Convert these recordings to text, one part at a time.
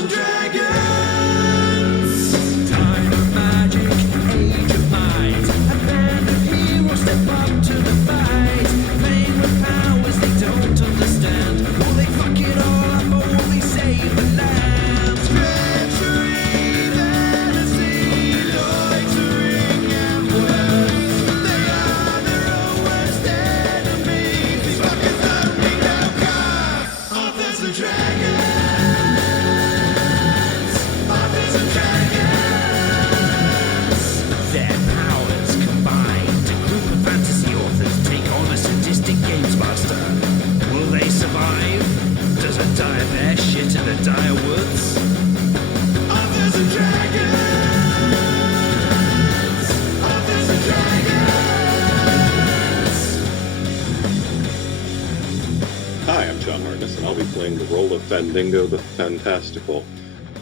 and dragons. Time of magic, age of might. A band of heroes step up to the fight. Playing with powers they don't understand. Will they fuck it all up or will they save the land? Treachery, fantasy, loitering and worth. They are their own worst enemies. These fuckers that we now cast. Authors and dragons. Authors and dragons. Their powers combined. A group of fantasy authors take on a sadistic games master. Will they survive? Does a dire bear shit in the dire woods? Authors and dragons. Authors and dragons. Hi, I'm John Harness, and I'll be playing the role of Fandango the Fantastical,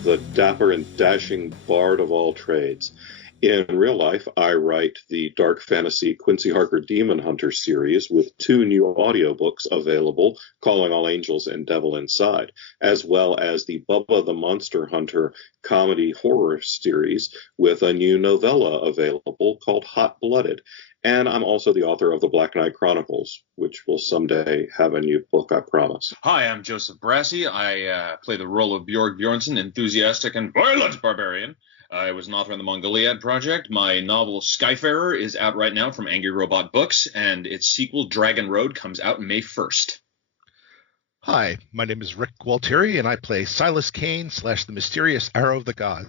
the dapper and dashing bard of all trades. In real life, I write the dark fantasy Quincy Harker Demon Hunter series with 2 new audiobooks available, Calling All Angels and Devil Inside, as well as the Bubba the Monster Hunter comedy horror series with a new novella available called Hot Blooded. And I'm also the author of the Black Knight Chronicles, which will someday have a new book, I promise. Hi, I'm Joseph Brassi. I play the role of Bjorg Bjornsson, enthusiastic and violent barbarian. I was an author on the Mongoliad Project. My novel Skyfarer is out right now from Angry Robot Books, and its sequel Dragon Road comes out May 1st. Hi, my name is Rick Gualtieri, and I play Silas Kane / the Mysterious Arrow of the God.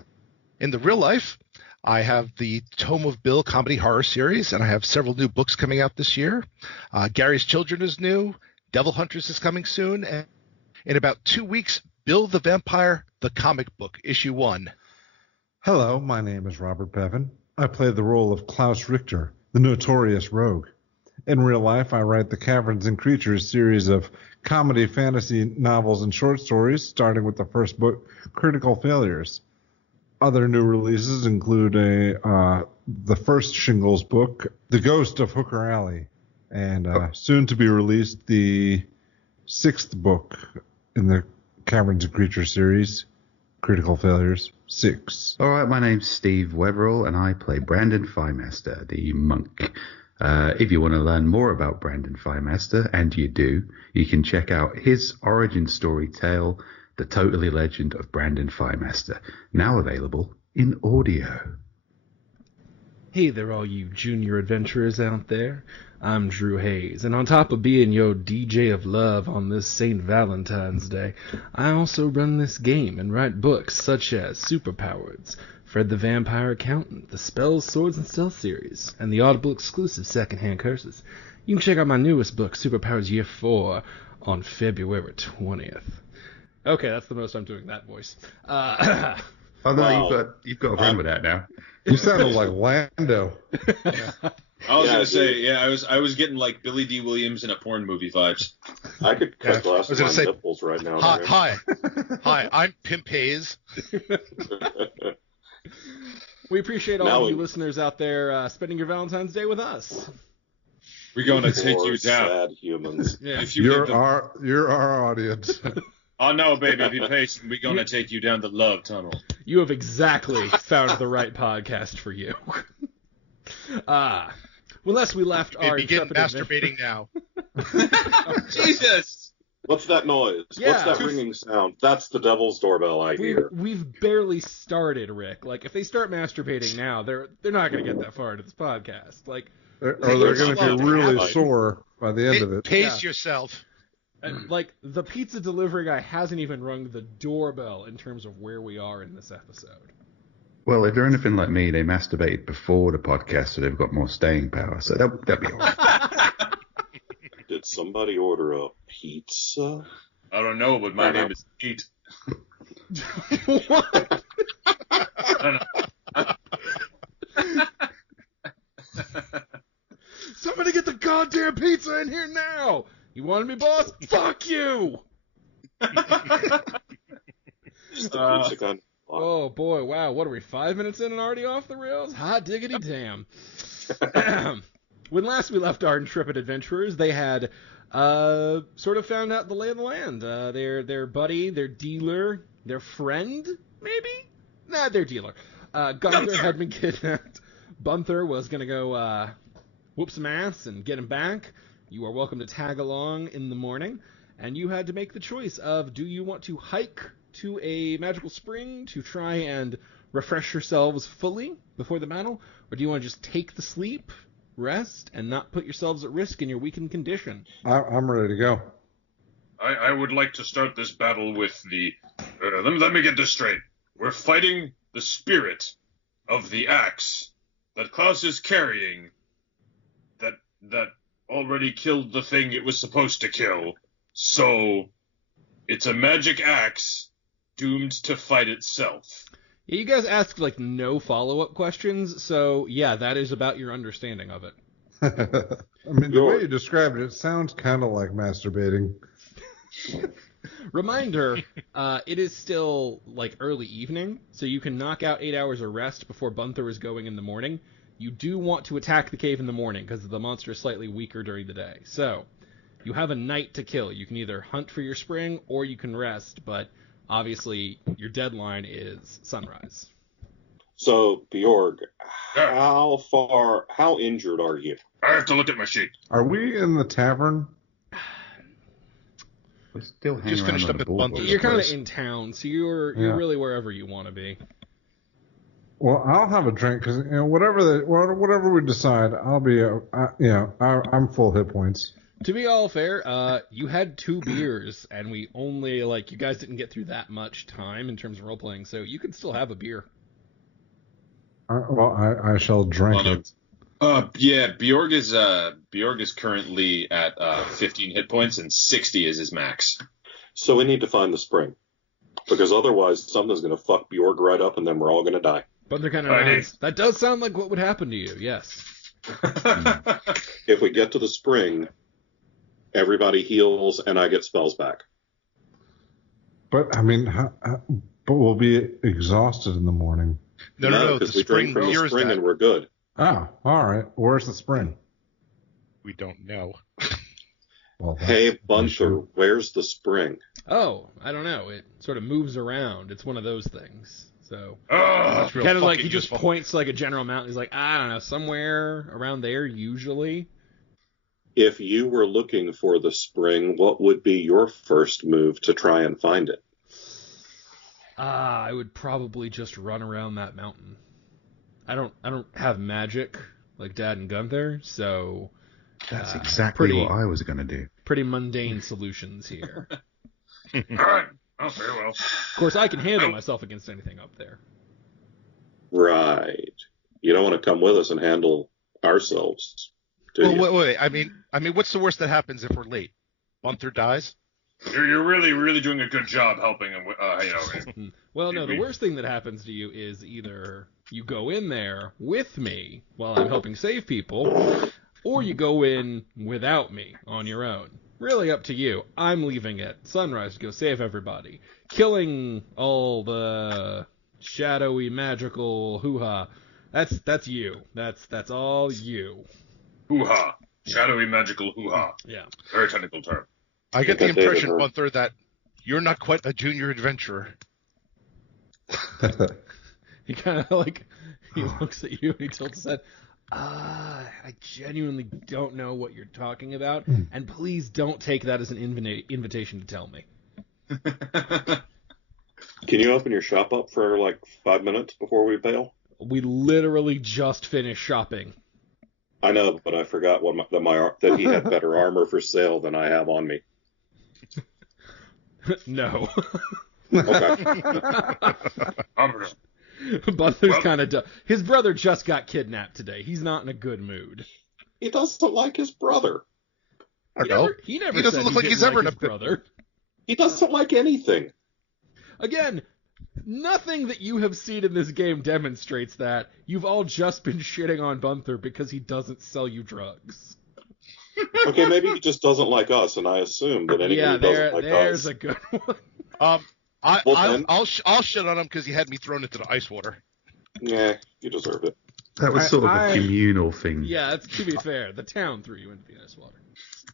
In the real life, I have the Tome of Bill comedy horror series, and I have several new books coming out this year. Gary's Children is new, Devil Hunters is coming soon, and in about 2 weeks, Bill the Vampire, the comic book, issue 1. Hello, my name is Robert Bevan. I play the role of Klaus Richter, the notorious rogue. In real life, I write the Caverns and Creatures series of comedy, fantasy novels, and short stories, starting with the first book, Critical Failures. Other new releases include the first Shingles book, The Ghost of Hooker Alley, and soon to be released, the 6th book in the Caverns and Creatures series, Critical Failures 6. All right, my name's Steve Webberall, and I play Brandon Fymaster, the monk. If you want to learn more about Brandon Fymaster, and you do, you can check out his origin story tale, The Totally Legend of Brandon Fymaster, now available in audio. Hey there, all you junior adventurers out there. I'm Drew Hayes, and on top of being your DJ of love on this St. Valentine's Day, I also run this game and write books such as Superpowers, Fred the Vampire Accountant, the Spells, Swords, and Stealth series, and the Audible exclusive Secondhand Curses. You can check out my newest book, Superpowers Year 4, on February 20th. Okay, that's the most I'm doing that voice. Oh no, Wow. you've got a friend with that now. You sounded like Lando. I was Yeah, gonna say, dude. yeah, I was getting like Billy D. Williams in a porn movie vibes. I could cut glass I was of gonna my say, nipples right now. Hi, I'm Pimp Hayes. We appreciate all Now of you we- listeners out there spending your Valentine's Day with us. We're gonna take Poor you down. sad humans. Yeah. If you You're live the- our audience. Oh no, baby, be patient. We're gonna take you down the love tunnel. You have exactly found the right podcast for you. When last we left our Begin intrepid adventure- masturbating now. Jesus! What's that noise? Yeah. What's that ringing sound? That's the devil's doorbell I hear. We've barely started, Rick. Like, if they start masturbating now, they're not going to get that far into this podcast. Like, Or they're going to Slow be really down. sore by the end of it. Pace yourself. like the pizza delivery guy hasn't even rung the doorbell in terms of where we are in this episode. Well, if they're anything like me, they masturbated before the podcast, so they've got more staying power. So that'll be all right. Did somebody order a pizza? I don't know, but my name is Pete. What? I don't know. Somebody get the goddamn pizza in here now! You wanted me, boss? Fuck you! Just the pizza gun. Oh boy, wow, what are we, 5 minutes in and already off the rails? Hot diggity damn. When last we left our intrepid adventurers, they had sort of found out the lay of the land. Their buddy, their dealer, their friend, maybe? Nah, their dealer. Gunther had been kidnapped. Bunther was going to go whoop some ass and get him back. You are welcome to tag along in the morning. And you had to make the choice of, do you want to hike to a magical spring to try and refresh yourselves fully before the battle? Or do you want to just take the sleep, rest, and not put yourselves at risk in your weakened condition? I'm ready to go. I would like to start this battle with the... let me get this straight. We're fighting the spirit of the axe that Klaus is carrying that already killed the thing it was supposed to kill. So, it's a magic axe doomed to fight itself. Yeah, you guys asked, like, no follow-up questions, so, yeah, that is about your understanding of it. I mean, the way you described it, it sounds kind of like masturbating. Reminder, it is still, like, early evening, so you can knock out 8 hours of rest before Bunther is going in the morning. You do want to attack the cave in the morning, because the monster is slightly weaker during the day. So, you have a night to kill. You can either hunt for your spring, or you can rest, but obviously your deadline is sunrise. So, Bjorg, how injured are you? I have to look at my sheet. Are we in the tavern? We're still hanging Just around finished on up the at boardwalk. Bunter's. You're kind of place. in town, so you're really wherever you want to be. Well, I'll have a drink because whatever we decide, I'll be I'm full hit points. To be all fair, you had 2 beers, and we only, you guys didn't get through that much time in terms of role-playing, so you can still have a beer. I shall drink it. Bjorg is currently at 15 hit points, and 60 is his max. So we need to find the spring. Because otherwise, something's going to fuck Bjorg right up, and then we're all going to die. But they're kind of nice. That does sound like what would happen to you, yes. If we get to the spring, everybody heals, and I get spells back. But, I mean, but we'll be exhausted in the morning. No, because we drink from the spring and we're good. Oh, all right. Where's the spring? We don't know. Well, Hey, Bunther, where's the spring? Oh, I don't know. It sort of moves around. It's one of those things. So, That's real kind of like fucking he just useful. points to like a general mountain. He's like, I don't know, somewhere around there usually. If you were looking for the spring, what would be your first move to try and find it? I would probably just run around that mountain. I don't have magic like Dad and Gunther, so That's exactly what I was going to do. pretty mundane solutions here. All right. Oh, very well. Of course, I can handle myself against anything up there. Right. You don't want to come with us and handle ourselves, do Well, you? wait. I mean, what's the worst that happens if we're late? Bunther dies? You're really, really doing a good job helping him. Well, no, the worst thing that happens to you is either you go in there with me while I'm helping save people, or you go in without me on your own. Really up to you. I'm leaving at sunrise to go save everybody. Killing all the shadowy, magical hoo-ha. That's you. That's all you. Hoo-ha. Shadowy magical hoo-ha. Yeah. Very technical term. I get the David impression, heard. Bunther, that you're not quite a junior adventurer. He kind of he looks at you and he tilts his head. I genuinely don't know what you're talking about, and please don't take that as an invitation to tell me. Can you open your shop up for like 5 minutes before we bail? We literally just finished shopping. I know, but I forgot that he had better armor for sale than I have on me. No. Okay. Bunther's Well- kind of his brother just got kidnapped today. He's not in a good mood. He doesn't like his brother. I don't know. He never He doesn't said look like didn't he's ever in his a good brother. He doesn't like anything. Again, nothing that you have seen in this game demonstrates that. You've all just been shitting on Bunther because he doesn't sell you drugs. Okay, maybe he just doesn't like us, and I assume that anybody Yeah, doesn't like there's us. a good one. Well, I'll shit on him because he had me thrown into the ice water. Yeah, you deserve it. That was sort of a communal thing. Yeah, that's to be fair. The town threw you into the ice water.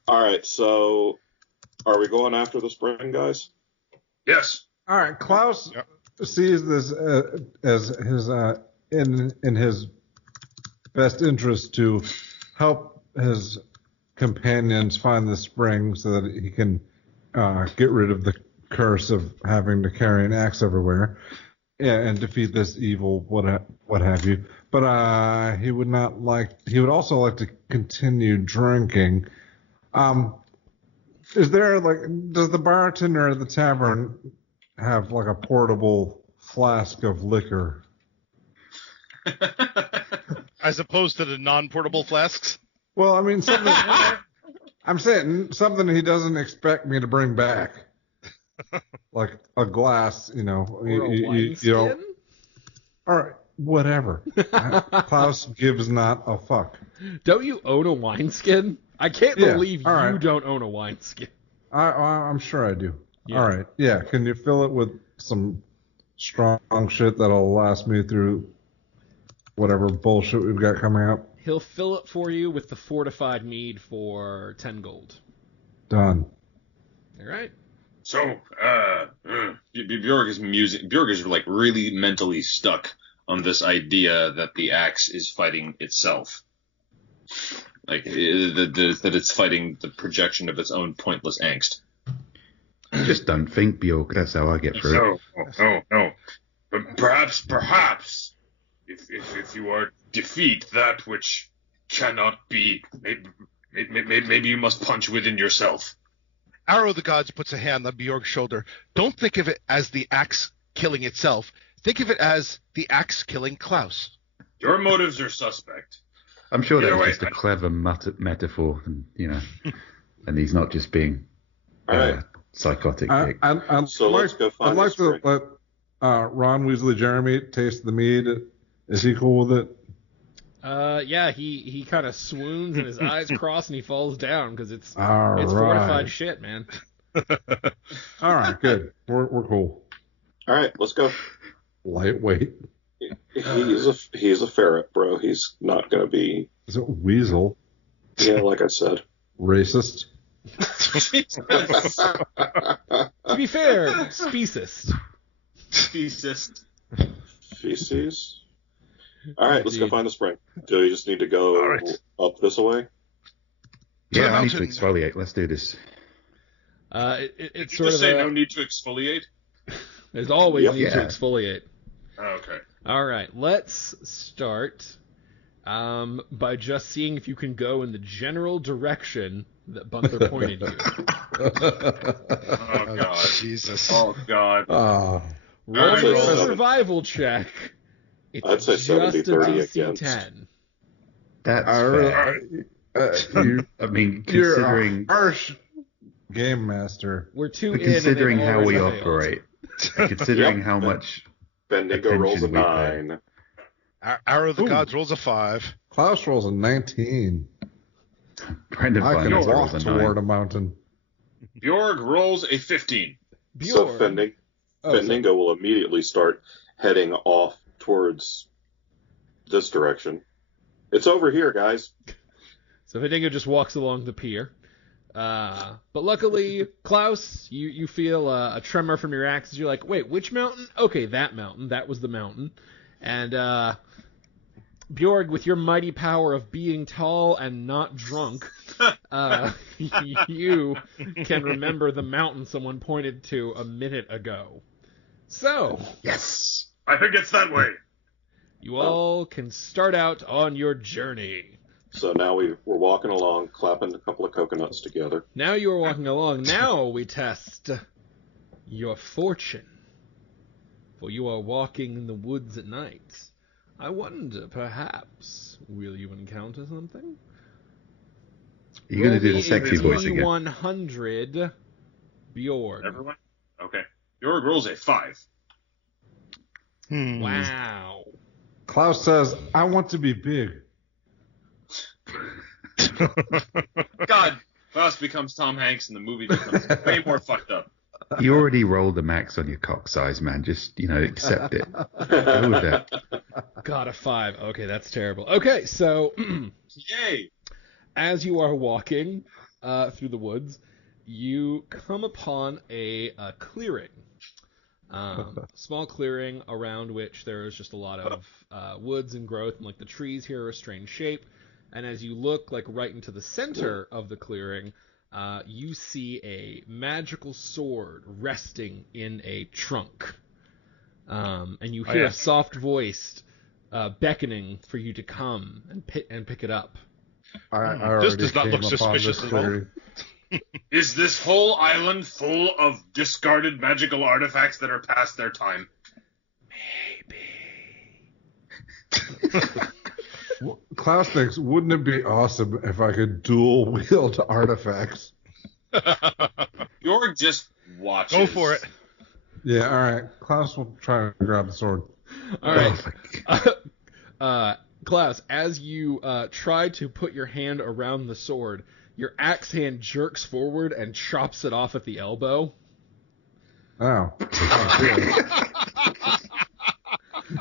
All right, so are we going after the spring, guys? Yes. All right, Klaus Yep. sees this as his in his best interest to help his companions find the spring so that he can get rid of the curse of having to carry an axe everywhere and defeat this evil, what have you. But he would not like. He would also like to continue drinking. Is there does the bartender at the tavern have like a portable flask of liquor? As opposed to the non-portable flasks. Well, I mean something. I'm saying something he doesn't expect me to bring back, like a glass. You know, Or a wineskin? All right, whatever. Klaus gives not a fuck. Don't you own a wineskin? I can't Yeah, believe all right. you don't own a wineskin. I'm sure I do. Yeah. All right. Yeah. Can you fill it with some strong shit that'll last me through whatever bullshit we've got coming up? He'll fill it for you with the fortified mead for 10 gold. Done. All right. So, Bjorg is like really mentally stuck on this idea that the axe is fighting itself. Like, that it's fighting the projection of its own pointless angst. Just don't think, Bjork. That's how I get through it. No. But perhaps, if you are defeat that which cannot be, maybe you must punch within yourself. Arrow of the Gods puts a hand on Bjorg's shoulder. Don't think of it as the axe killing itself. Think of it as the axe killing Klaus. Your motives are suspect. I'm sure that Either was way, just a clever metaphor, and he's not just being All right. psychotic. I'd So like, let's go I'd find like the to spring. let Ron Weasley Jeremy taste the mead. Is he cool with it? Yeah, he kind of swoons and his eyes cross and he falls down because it's All fortified right. shit, man. All right. Good. We're cool. All right, let's go. Lightweight. He's a ferret, bro. He's not gonna be. Is it weasel? Yeah, like I said. Racist. To be fair, speciest. Feces. All right, let's go Indeed. find the spring. Do you just need to go All right. up this way? Yeah, I need to Mountain. exfoliate. Let's do this. It's Did you sort just of say no need to exfoliate? there's always Yep. need to Yeah. exfoliate. Oh, okay. All right, let's start by just seeing if you can go in the general direction that Bunther pointed you. Oh, God. Jesus. Oh, God. Ah. Roll I'd your say survival check. It's I'd say just 70-30 a DC against. 10. That's I fair. I mean, You're considering a harsh game master. We're two but in. and considering they've how we already failed. operate, considering Yep. how much Bendigo rolls a Attention we pay. 9. Arrow of the Ooh. Gods rolls a 5. Klaus rolls a 19. Brandon I can finds walk rolls a 9. toward a mountain. Bjorg rolls a 15. So Bjorn. Fendingo will immediately start heading off towards this direction. It's over here, guys. So Fendingo just walks along the pier. But luckily, Klaus, you feel a tremor from your axe. You're like, wait, which mountain? Okay, that mountain. That was the mountain. And Bjorg, with your mighty power of being tall and not drunk, you can remember the mountain someone pointed to a minute ago. So, Yes. I think it's that way. you all can start out on your journey. So now we're walking along, clapping a couple of coconuts together. Now you are walking along. Now we test your fortune. For you are walking in the woods at night. I wonder, perhaps, will you encounter something? You're going to do Roll the me a sexy voice again. 100 Bjorn. Everyone? Okay. Bjorg rolls a 5. Wow. Klaus says, I want to be big. God, Klaus becomes Tom Hanks and the movie becomes way more fucked up. You already rolled the max on your cock size, man. Just, accept it. Go with that. Got a 5. Okay, that's terrible. Okay, so Yay! as you are walking through the woods, you come upon a clearing. Small clearing around which there is just a lot of woods and growth, and like the trees here are a strange shape. And as you look like right into the center of the clearing, you see a magical sword resting in a trunk. And you hear a soft voice beckoning for you to come and pick it up. This does not look suspicious at all. Is this whole island full of discarded magical artifacts that are past their time? Klaus thinks, wouldn't it be awesome if I could dual wield artifacts? Jorg just watches. Go for it. Yeah, all right. Klaus will try to grab the sword. All right. Klaus, as you try to put your hand around the sword, your axe hand jerks forward and chops it off at the elbow. Oh.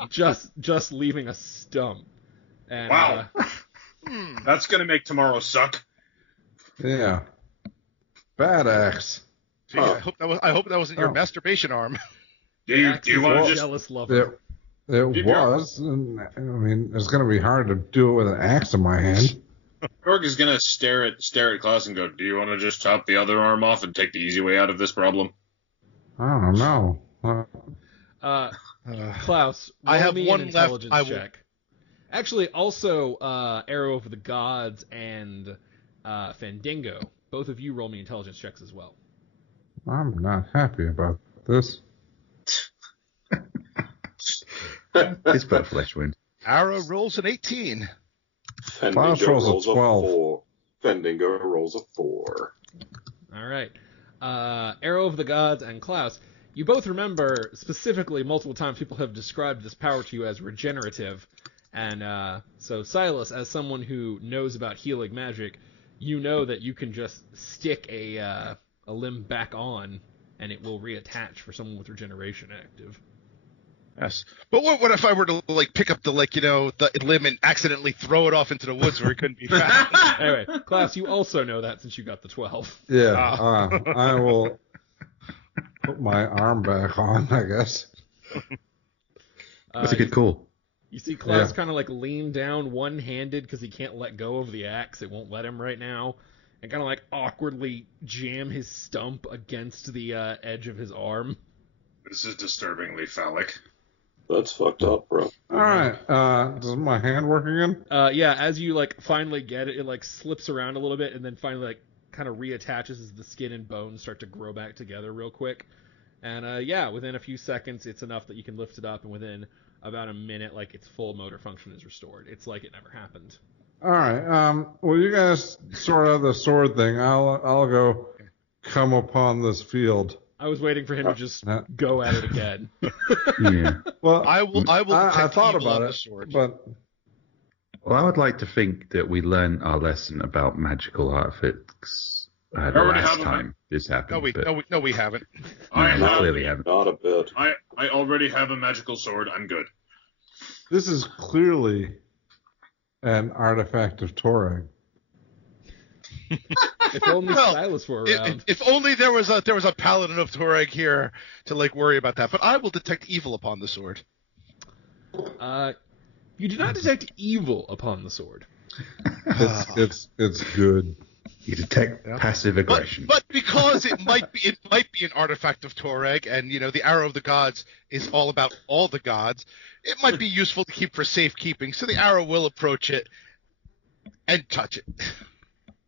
Just leaving a stump. And, wow. That's going to make tomorrow suck. Yeah. Bad axe. Gee, I hope that wasn't your masturbation arm. Do you want to just jealous lover? It was. And, I mean, it's going to be hard to do it with an axe in my hand. Jorg is going to stare at Klaus and go, do you want to just chop the other arm off and take the easy way out of this problem? I don't know. Klaus, I have me one an left. intelligence check. Actually, also Arrow of the Gods and Fandango. Both of you roll me intelligence checks as well. I'm not happy about this. It's but flesh wound. Arrow rolls an 18. Fandango rolls a rolls a 12. 4. Fandango rolls a 4. All right. Arrow of the Gods and Klaus, you both remember specifically multiple times people have described this power to you as regenerative. And so Silas, as someone who knows about healing magic, you know that you can just stick a limb back on and it will reattach for someone with regeneration active. Yes, but what if I were to pick up the limb and accidentally throw it off into the woods where it couldn't be found? Anyway, Klaus, you also know that since you got the 12. Yeah, I will put my arm back on, I guess. That's a good call. You see Klaus kind of lean down one-handed because he can't let go of the axe. It won't let him right now. And kind of awkwardly jam his stump against the edge of his arm. This is disturbingly phallic. That's fucked up, bro. All right. Does my hand work again? Yeah, as you finally get it, it slips around a little bit and then finally kind of reattaches as the skin and bones start to grow back together real quick. And within a few seconds, it's enough that you can lift it up, and within about a minute, its full motor function is restored. It's like it never happened. All right. Well, you guys sort out the sword thing. I'll go come upon this field. I was waiting for him to just go at it again. Yeah. Well, I will. I thought evil about on it, the sword. but Well, I would like to think that we learned our lesson about magical artifacts the already last have them. time this happened. No, we haven't. We clearly haven't. Not a bit. I already have a magical sword. I'm good. this is clearly an artifact of Torag. If only Silas were around. If only there was a paladin of Torag here to worry about that. But I will detect evil upon the sword. You do not detect evil upon the sword. It's good. You detect passive aggression. But because it might be an artifact of Torag, and the arrow of the gods is all about all the gods, it might be useful to keep for safekeeping. So the arrow will approach it and touch it.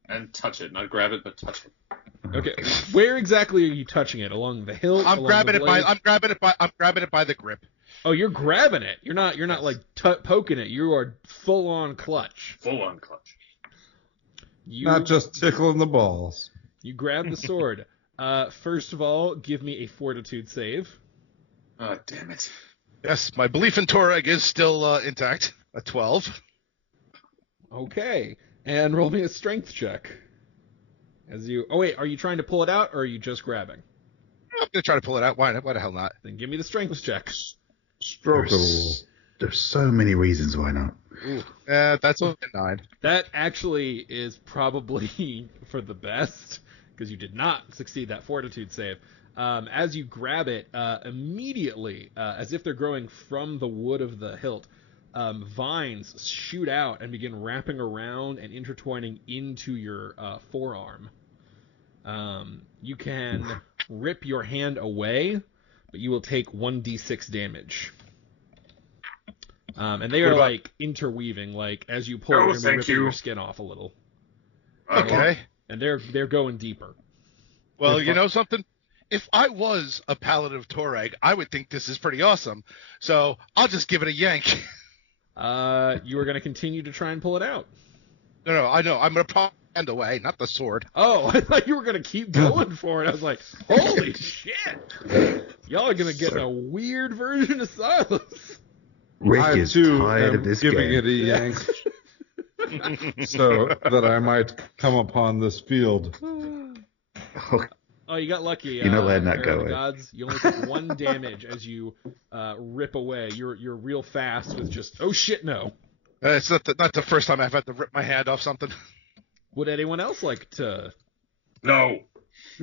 And touch it, not grab it, but touch it. Okay, where exactly are you touching it? Along the hilt? I'm along grabbing the blade? I'm grabbing it by the grip. Oh, you're grabbing it. You're not poking it. You are full on clutch. Full on clutch. Not just tickling the balls. You grab the sword. First of all, give me a fortitude save. Oh, damn it. Yes, my belief in Torag is still intact. A 12. Okay, and roll me a strength check. Oh wait, are you trying to pull it out, or are you just grabbing? I'm gonna try to pull it out. Why the hell not? Then give me the strength check. Strokable. There's so many reasons why not. That's a 9. That actually is probably for the best, because you did not succeed that fortitude save. As you grab it, immediately, as if they're growing from the wood of the hilt, vines shoot out and begin wrapping around and intertwining into your forearm. You can rip your hand away, but you will take 1d6 damage. And they are like interweaving, like as you pull, you're gonna be ripping your skin off a little. Okay. And they're going deeper. Well, you know something? If I was a paladin of Torag, I would think this is pretty awesome. So I'll just give it a yank. You were going to continue to try and pull it out. No, I know. I'm going to pop my hand away, not the sword. Oh, I thought you were going to keep going for it. I was like, holy shit. Y'all are going to get a weird version of Silas. Rick is tired of this giving game. it a yank so that I might come upon this field. Oh, you got lucky. You're not letting that Arrow go, of the eh? Gods. You only take 1 damage as you rip away. You're real fast with just, oh shit, no. It's not the first time I've had to rip my hand off something. Would anyone else like to? No.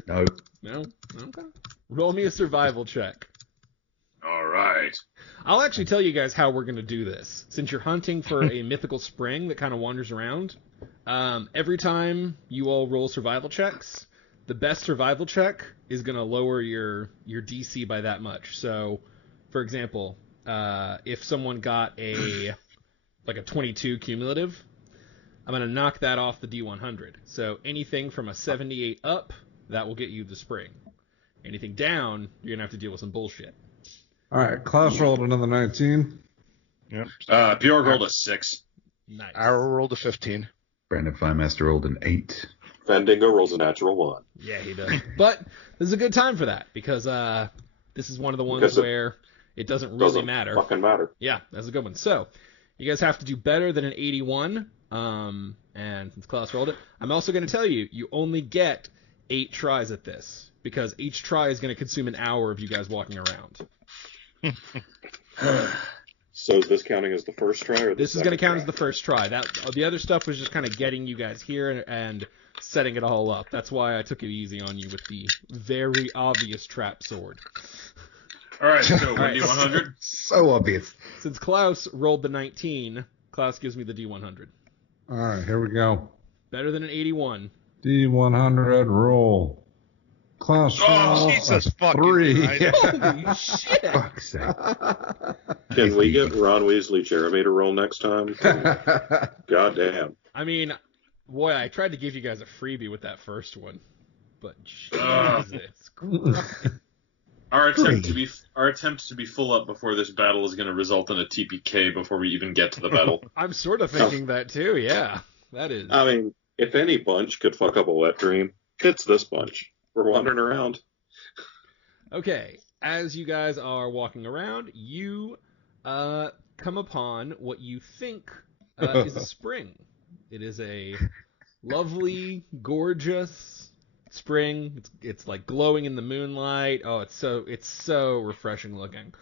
No. No? Okay. Roll me a survival check. All right. I'll actually tell you guys how we're going to do this. Since you're hunting for a mythical spring that kind of wanders around, every time you all roll survival checks, the best survival check is going to lower your DC by that much. So, for example, if someone got a 22 cumulative, I'm going to knock that off the D100. So anything from a 78 up, that will get you the spring. Anything down, you're going to have to deal with some bullshit. All right, Klaus rolled another 19. Yep. Bjorg rolled a 6. Nice. Arrow rolled a 15. Brandon Firemaster rolled an 8. Fandingo rolls a natural 1. Yeah, he does. But this is a good time for that because this is one of the ones where it doesn't really matter. Fucking matter. Yeah, that's a good one. So you guys have to do better than an 81. And since Klaus rolled it, I'm also going to tell you, you only get 8 tries at this because each try is going to consume an hour of you guys walking around. So is this counting as the first try, or This is going to count as the first try. The other stuff was just kind of getting you guys here and setting it all up. That's why I took it easy on you with the very obvious trap sword. All right, so All right. D100. So obvious. Since Klaus rolled the 19, Klaus gives me the D100. All right, here we go. Better than an 81. D100 roll. Klaus roll Jesus a fucking 3. Christ. Holy shit! Fuck's sake. Can we get Ron Weasley, Jeremy, to roll next time? God damn. I mean, boy, I tried to give you guys a freebie with that first one, but Jesus Christ. Our attempt to be full up before this battle is going to result in a TPK before we even get to the battle. I'm sort of thinking that too, yeah. That is. I mean, if any bunch could fuck up a wet dream, it's this bunch. We're wandering around. Okay, as you guys are walking around, you come upon what you think is a spring. It is a lovely, gorgeous spring. It's like glowing in the moonlight. Oh, it's so refreshing looking.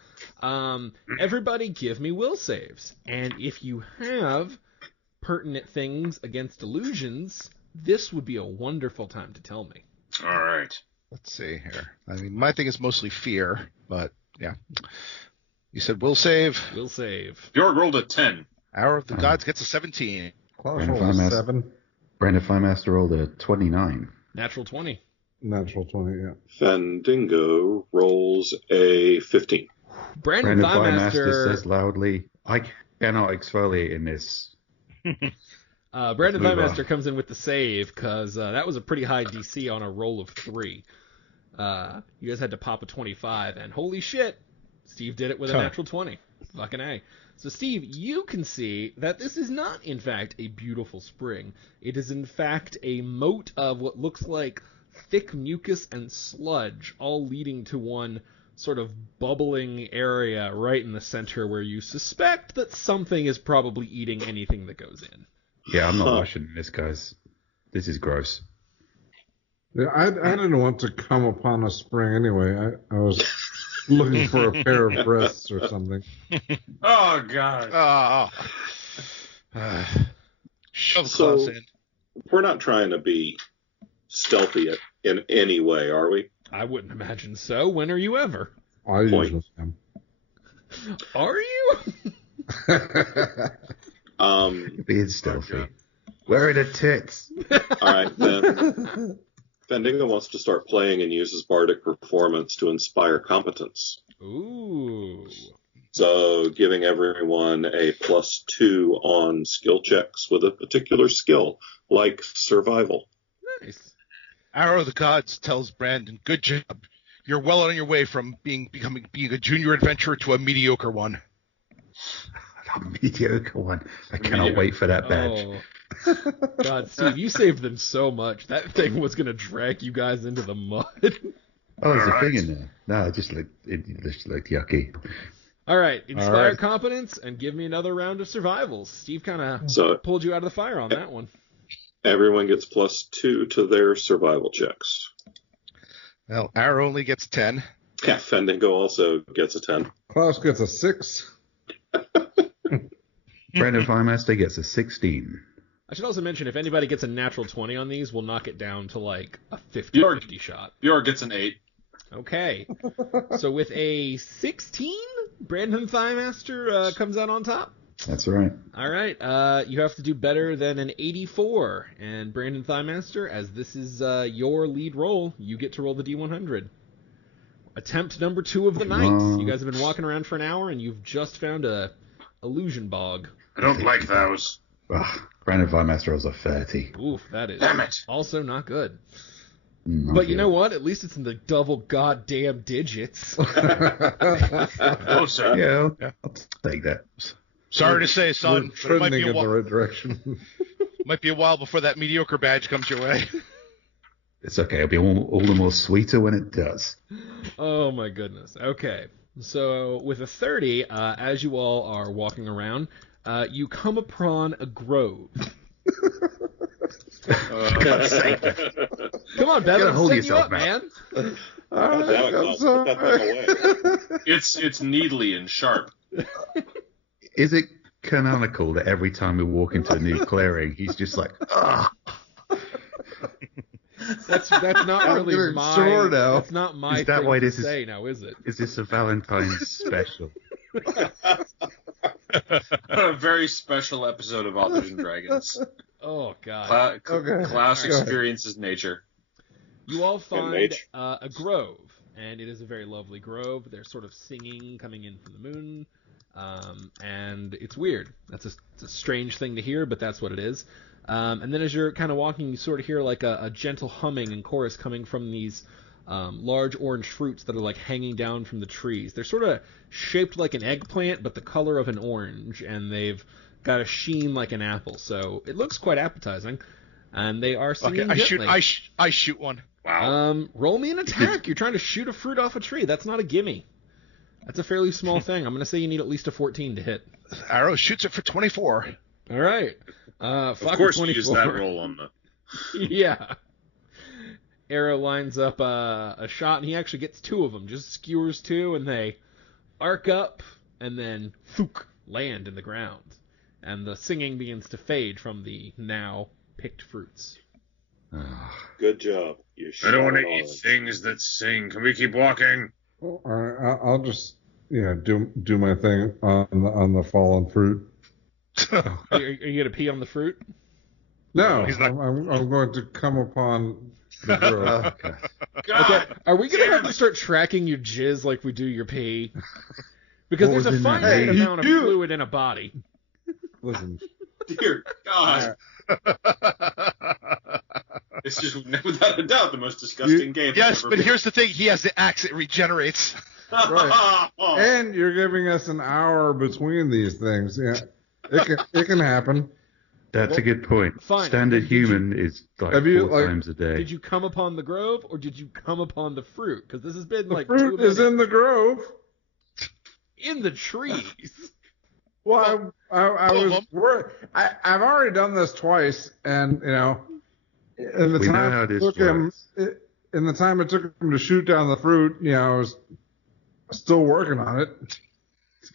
Everybody give me will saves. And if you have pertinent things against illusions, this would be a wonderful time to tell me. All right. Let's see here. I mean, my thing is mostly fear, but yeah. You said will save. Will save. Bjorg rolled a 10. Hour of the Gods gets a 17. Klaus Brandon rolled a Firemaster. 7. Brandon Firemaster rolled a 29. Natural 20. Natural 20, yeah. Fandingo rolls a 15. Brandon Brandon Firemaster Thighmaster. says loudly, I cannot exfoliate in this. Brandon Move Thighmaster on. comes in with the save because that was a pretty high DC on a roll of 3. You guys had to pop a 25, and holy shit, Steve did it with a natural 20. Fucking A. So, Steve, you can see that this is not, in fact, a beautiful spring. It is, in fact, a moat of what looks like thick mucus and sludge, all leading to one sort of bubbling area right in the center where you suspect that something is probably eating anything that goes in. Yeah, I'm not washing this, guys. This is gross. Yeah, I didn't want to come upon a spring anyway. I was looking for a pair of breasts or something. Oh, God. Shove So- Klaus in. We're not trying to be stealthy in any way, are we? I wouldn't imagine so. When are you ever? I Point. usually am. Are you? Being stealthy. Where are the tits? All right, then. Fendingo wants to start playing and uses bardic performance to inspire competence. Ooh. So giving everyone a +2 on skill checks with a particular skill, like survival. Nice. Arrow of the Gods tells Brandon, "Good job. You're well on your way from being a junior adventurer to a mediocre one." A mediocre one. I cannot wait for that badge. Oh. God, Steve, you saved them so much. That thing was going to drag you guys into the mud. Oh, there's a thing in there. No, it just looked yucky. All right, inspire All right. competence and give me another round of survivals. Steve kind of So pulled you out of the fire on that one. everyone gets +2 to their survival checks. Well, Arrow only gets 10. Yeah, Fendingo also gets a 10. Klaus gets a 6. Brandon Firemaster gets a 16. I should also mention, if anybody gets a natural 20 on these, we'll knock it down to like a 50-50 shot. Bjorg gets an 8. Okay. So with a 16, Brandon Thighmaster comes out on top. That's right. All right. You have to do better than an 84. And Brandon Thighmaster, as this is your lead roll, you get to roll the D100. Attempt number 2 of the night. You guys have been walking around for an hour, and you've just found a illusion bog. I don't like those. Ugh, Brandon Firemaster rolls a 30. Oof, that is Damn it. also not good. Not But you good. know what? At least it's in the double goddamn digits. Oh, sir. Yeah, I'll take that. Sorry to say, son, We're but it might trending be, in the right direction. might be a while before that mediocre badge comes your way. It's okay. It'll be all the more sweeter when it does. Oh my goodness. Okay. So with a 30, as you all are walking around, you come upon a grove. Come on, Bevan, Gotta I'm hold setting you yourself, up, man. man. God damn it, Klaus, put that thing away. It's needly and sharp. Is it canonical that every time we walk into a new clearing, he's just like, ah? That's not I'm really getting my. sore now. That's not my Is that thing why to this is- say now, is it? Is this a Valentine's special? A very special episode of Authors and Dragons. Oh God. Okay. Klaus Go ahead. experiences nature. You all find mage. a grove, and it is a very lovely grove. They're sort of singing, coming in from the moon, and it's weird. It's a strange thing to hear, but that's what it is. And then as you're kind of walking, you sort of hear like a gentle humming and chorus coming from these large orange fruits that are like hanging down from the trees. They're sort of shaped like an eggplant, but the color of an orange, and they've got a sheen like an apple. So it looks quite appetizing. And they are singing Okay, gently. I shoot one. Wow. Roll me an attack. You're trying to shoot a fruit off a tree. That's not a gimme. That's a fairly small thing. I'm going to say you need at least a 14 to hit. Arrow shoots it for 24. All right. Of Fuck course, a you use 24. that roll on the. Yeah. Arrow lines up a shot, and he actually gets 2 of them. Just skewers 2, and they arc up, and then thook, land in the ground. And the singing begins to fade from the now picked fruits. Good job. You I don't want to shot eat on. things that sing. Can we keep walking? All right, I'll just do my thing on the fallen fruit. Are you going to pee on the fruit? No, He's not- I'm going to come upon the grove. Okay. God, Okay, are we going to have damn to start tracking your jizz like we do your pee? Because What there's was a in that finite pee? amount of You- fluid in a body. Listen, dear God. It's just, without a doubt, the most disgusting game. Yes, ever but made. here's the thing. He has the axe. It regenerates. Right. Oh. and you're giving us an hour between these things. Yeah, it can happen. That's a good point. Fine. Standard Did you- human is like Have you, 4 like- times a day. Did you come upon the grove, or did you come upon the fruit? Because this has been The like fruit 2 is minutes. in the grove. in the trees. Well, I Two of was them. I've already done this twice, and in the We know time how it this took him, works. in the time it took him to shoot down the fruit, I was still working on it.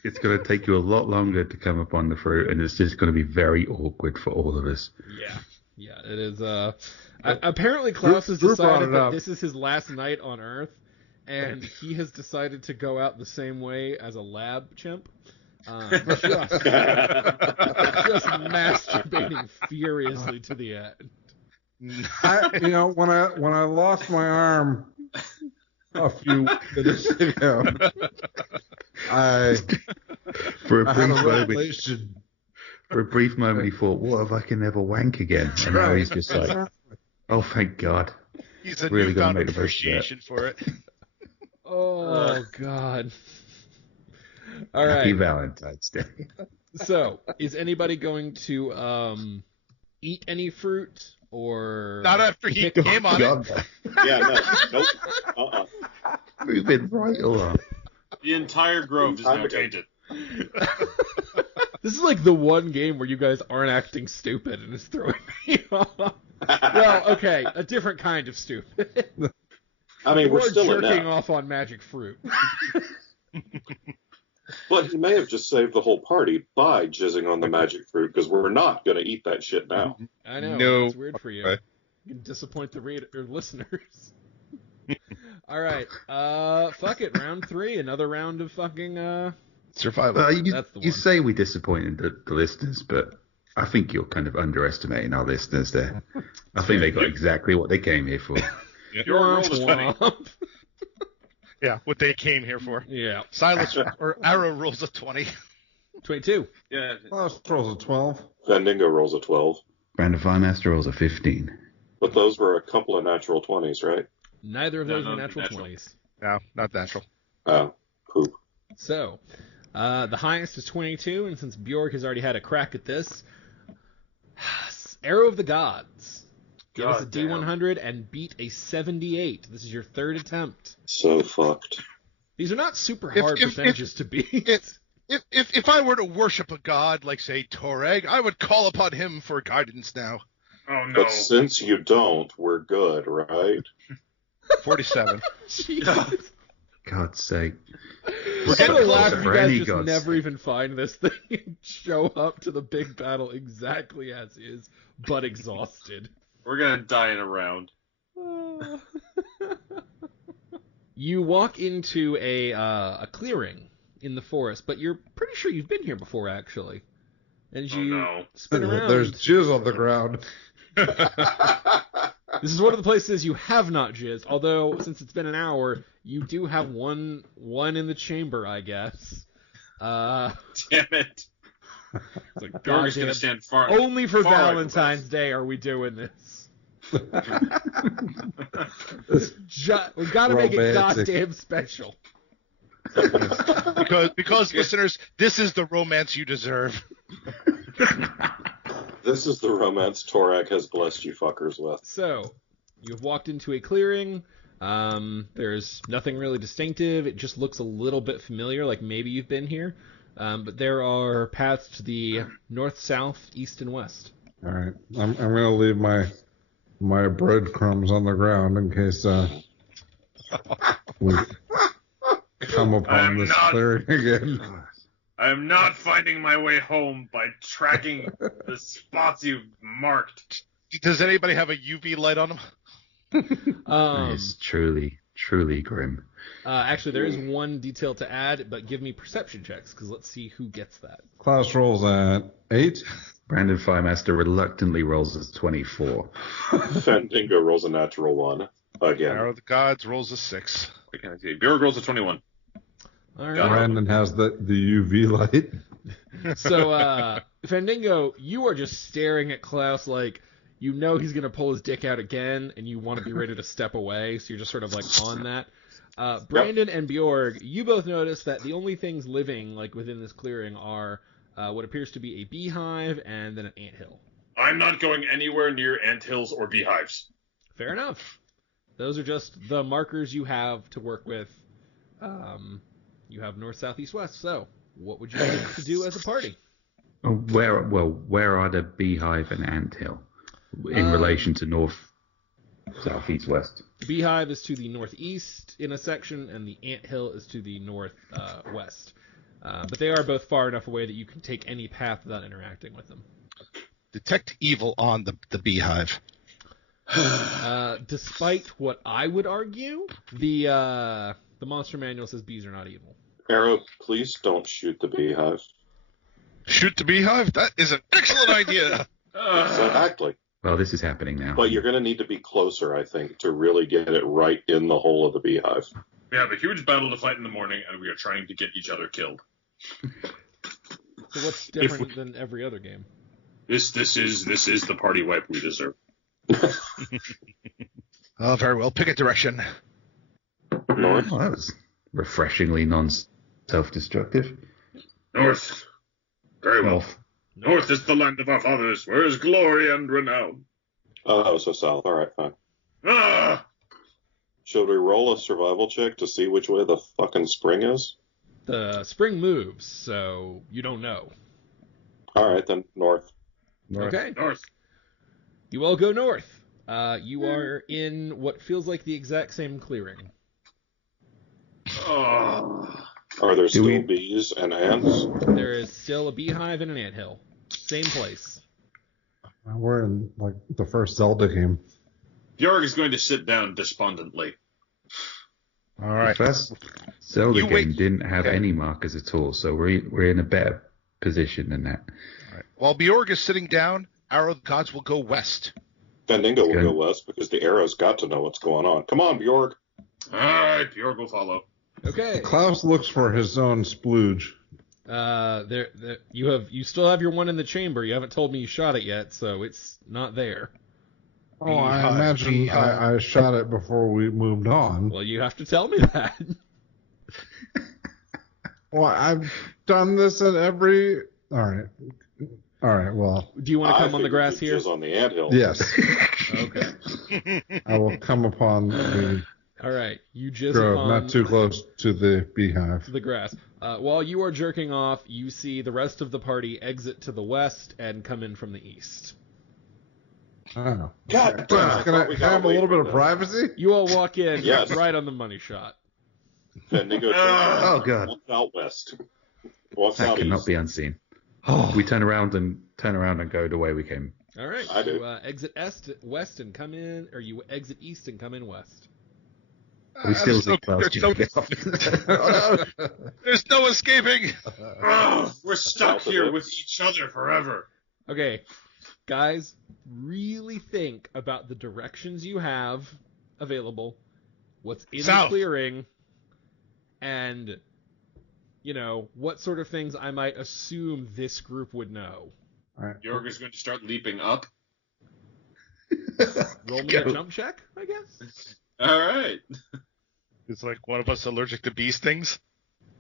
It's going to take you a lot longer to come upon the fruit, and it's just going to be very awkward for all of us. Yeah, it is. Apparently, Klaus has Drew brought decided it that up. this is his last night on Earth, and he has decided to go out the same way as a lab chimp. Just masturbating furiously to the end. When I lost my arm a few minutes ago, For a I had a brief moment, revelation. he thought, "What if I can never wank again?" And now he's just like, "Oh, thank God!" He's a Really gonna newfound make the most of that. appreciation for it. Oh, God. All Happy right. Valentine's Day. So, is anybody going to eat any fruit or Not after he came on it. God, Yeah, no, nope. Uh-uh. moving right along. The entire grove is Time now ago. tainted. This is like the one game where you guys aren't acting stupid and it's throwing me off. Well, okay, a different kind of stupid. I mean, we're Or still in jerking that. off on magic fruit. But he may have just saved the whole party by jizzing on the magic fruit, because we're not going to eat that shit now. I know, No. it's weird for you. Okay. You can disappoint the listeners. All right, fuck it, round 3, another round of fucking, Survival. That's the You one. say we disappointed the listeners, but I think you're kind of underestimating our listeners there. I think they got exactly what they came here for. Your roll was 20. Womp. Yeah, what they came here for. Yeah, Silas or Arrow rolls a 20. 22. Yeah. Klaus rolls a 12. Fandingo rolls a 12. Brandon Firemaster rolls a 15. But those were a couple of natural 20s, right? Neither of No, those no, were natural natural. 20s. No, not natural. Oh, poop. So, the highest is 22, and since Bjork has already had a crack at this, Arrow of the Gods. Give us a God damn. D100 and beat a 78. This is your third attempt. So fucked. These are not super If- hard if- percentages to beat. If I were to worship a god like, say, Toreg, I would call upon him for guidance now. Oh no. But since you don't, we're good, right? 47. Jesus. God's sake. We're so gonna close laugh if for you guys any just gods. never even find this thing and show up to the big battle exactly as is, but exhausted. We're gonna die in a round. You walk into a clearing in the forest, but you're pretty sure you've been here before, actually. And as Oh you no. spin around, There's jizz on the ground. this is one of the places you have not jizzed. Although since it's been an hour, you do have one in the chamber, I guess. Damn it. It's like, Bjork is goddamn, gonna stand far. only for far away from Valentine's us. Day are we doing this. We've got to make it Romantic. goddamn special. Because listeners, this is the romance you deserve. This is the romance Torag has blessed you fuckers with. So, you've walked into a clearing. There's nothing really distinctive. It just looks a little bit familiar, like maybe you've been here. But there are paths to the north, south, east, and west. All right, I'm gonna leave my breadcrumbs on the ground in case we come upon I'm this not- clearing again. I am not finding my way home by tracking the spots you've marked. Does anybody have a UV light on them? It's truly, truly grim. Actually, there is one detail to add, but give me perception checks, because let's see who gets that. Klaus rolls at 8. Brandon Firemaster reluctantly rolls as 24. Fandingo rolls a natural 1. Again. Arrow of the Gods rolls a 6. What can I see? Bjork rolls a 21. All right. Brandon has the UV light. So, Fandango, you are just staring at Klaus like you know he's going to pull his dick out again, and you want to be ready to step away, so you're just sort of like on that. Brandon and Bjorg, you both notice that the only things living like within this clearing are what appears to be a beehive and then an anthill. I'm not going anywhere near anthills or beehives. Fair enough. Those are just the markers you have to work with. You have north, south, east, west. So, what would you like to do as a party? Where are the beehive and anthill in relation to north, south, east, west? The beehive is to the northeast in a section, and the anthill is to the northwest. But they are both far enough away that you can take any path without interacting with them. Detect evil on the beehive. Despite what I would argue, the monster manual says bees are not evil. Arrow, please don't shoot the beehive. Shoot the beehive? That is an excellent idea. Exactly. Well, this is happening now. But you're going to need to be closer, I think, to really get it right in the hole of the beehive. We have a huge battle to fight in the morning, and we are trying to get each other killed. So what's different than every other game? This is the party wipe we deserve. Oh, very well. Pick a direction. North. Oh, that was refreshingly non-self-destructive. North. Very well. North. North is the land of our fathers, where is glory and renown. Oh, so south. All right, fine. Ah! Should we roll a survival check to see which way the fucking spring is? The spring moves, so you don't know. All right, then north. Okay. North. You all go north. You are in what feels like the exact same clearing. Oh. Are there still we- bees and ants? There is still a beehive and an anthill. Same place. We're in like the first Zelda game. Bjorg is going to sit down despondently. All right. The first Zelda You game wait- didn't have okay. any markers at all, so we're in a better position than that. All right. While Bjorg is sitting down, Arrow of the Gods will go west. Fandango will Good. go west because the arrow's got to know what's going on. Come on, Bjorg. All right, Bjorg will follow. Okay. Klaus looks for his own splooge. You still have your one in the chamber. You haven't told me you shot it yet, so it's not there. Oh, I Beehive, imagine beehive. I shot it before we moved on. Well, you have to tell me that. Well, I've done this at every. All right. Well, Do you want to come on the figured grass you'd here? jizz on the anthill. yes, Okay. I will come upon the All right. You just grove, upon not too close to the beehive. the grass. While you are jerking off, you see the rest of the party exit to the west and come in from the east. Oh. God damn, I Can thought we I got have a away little bit from of that. privacy? You all walk in Yes. right on the money shot. Fandango Oh, God. walks out west. Walks That out cannot east. be unseen. Oh, We turn around and go the way we came. All right. I do. You exit west and come in, or you exit east and come in west. We still there's no- see Klaus there's no- jerking there's no escaping. Oh, we're stuck South of here it. with each other forever. Okay, guys, really think about the directions you have available, what's in the South. clearing, and what sort of things I might assume this group would know. All right. Bjorg is going to start leaping up. Roll me a Go. jump check, I guess. All right. It's like one of us allergic to bee stings.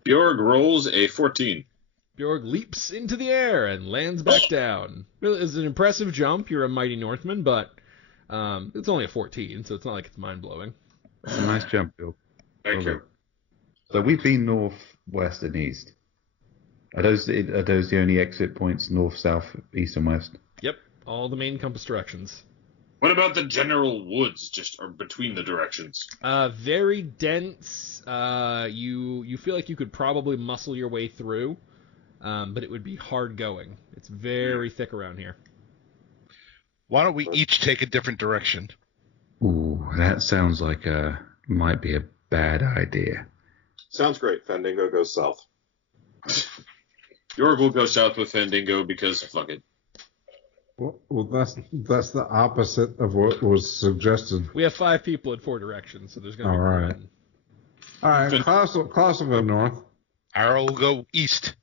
Bjorg rolls a 14. Bjorg leaps into the air and lands back down. It's an impressive jump. You're a mighty Northman, but it's only a 14, so it's not like it's mind-blowing. It's a nice jump, Bill. Thank you. So we've been north, west, and east. Are those the only exit points? North, south, east, and west. Yep, all the main compass directions. What about the general woods just or between the directions? Very dense. You feel like you could probably muscle your way through, but it would be hard going. It's very thick around here. Why don't we each take a different direction? Ooh, that sounds like might be a bad idea. Sounds great. Fandango goes south. Bjorg will go south with Fandango because fuck it. Well, that's the opposite of what was suggested. We have 5 people in 4 directions, so there's going to be All right. one. All right, Klaus will go north. Arrow will go east.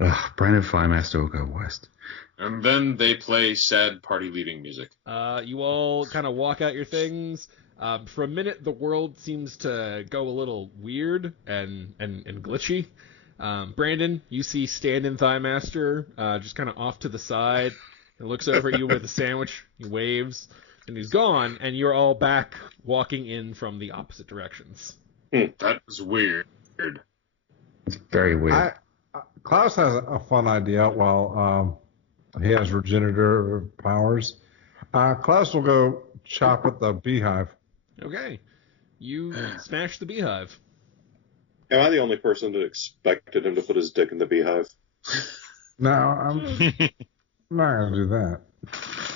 Ugh, Brandon Firemaster will go west. And then they play sad party leaving music. You all kind of walk out your things. For a minute, the world seems to go a little weird and glitchy. Brandon, you see stand-in Thighmaster just kind of off to the side and looks over at you with a sandwich. He waves, and he's gone, and you're all back walking in from the opposite directions. That was weird. It's very weird. Klaus has a fun idea while he has regenerative powers. Klaus will go chop at the beehive. Okay. You smash the beehive. Am I the only person that expected him to put his dick in the beehive? No, I'm not going to do that.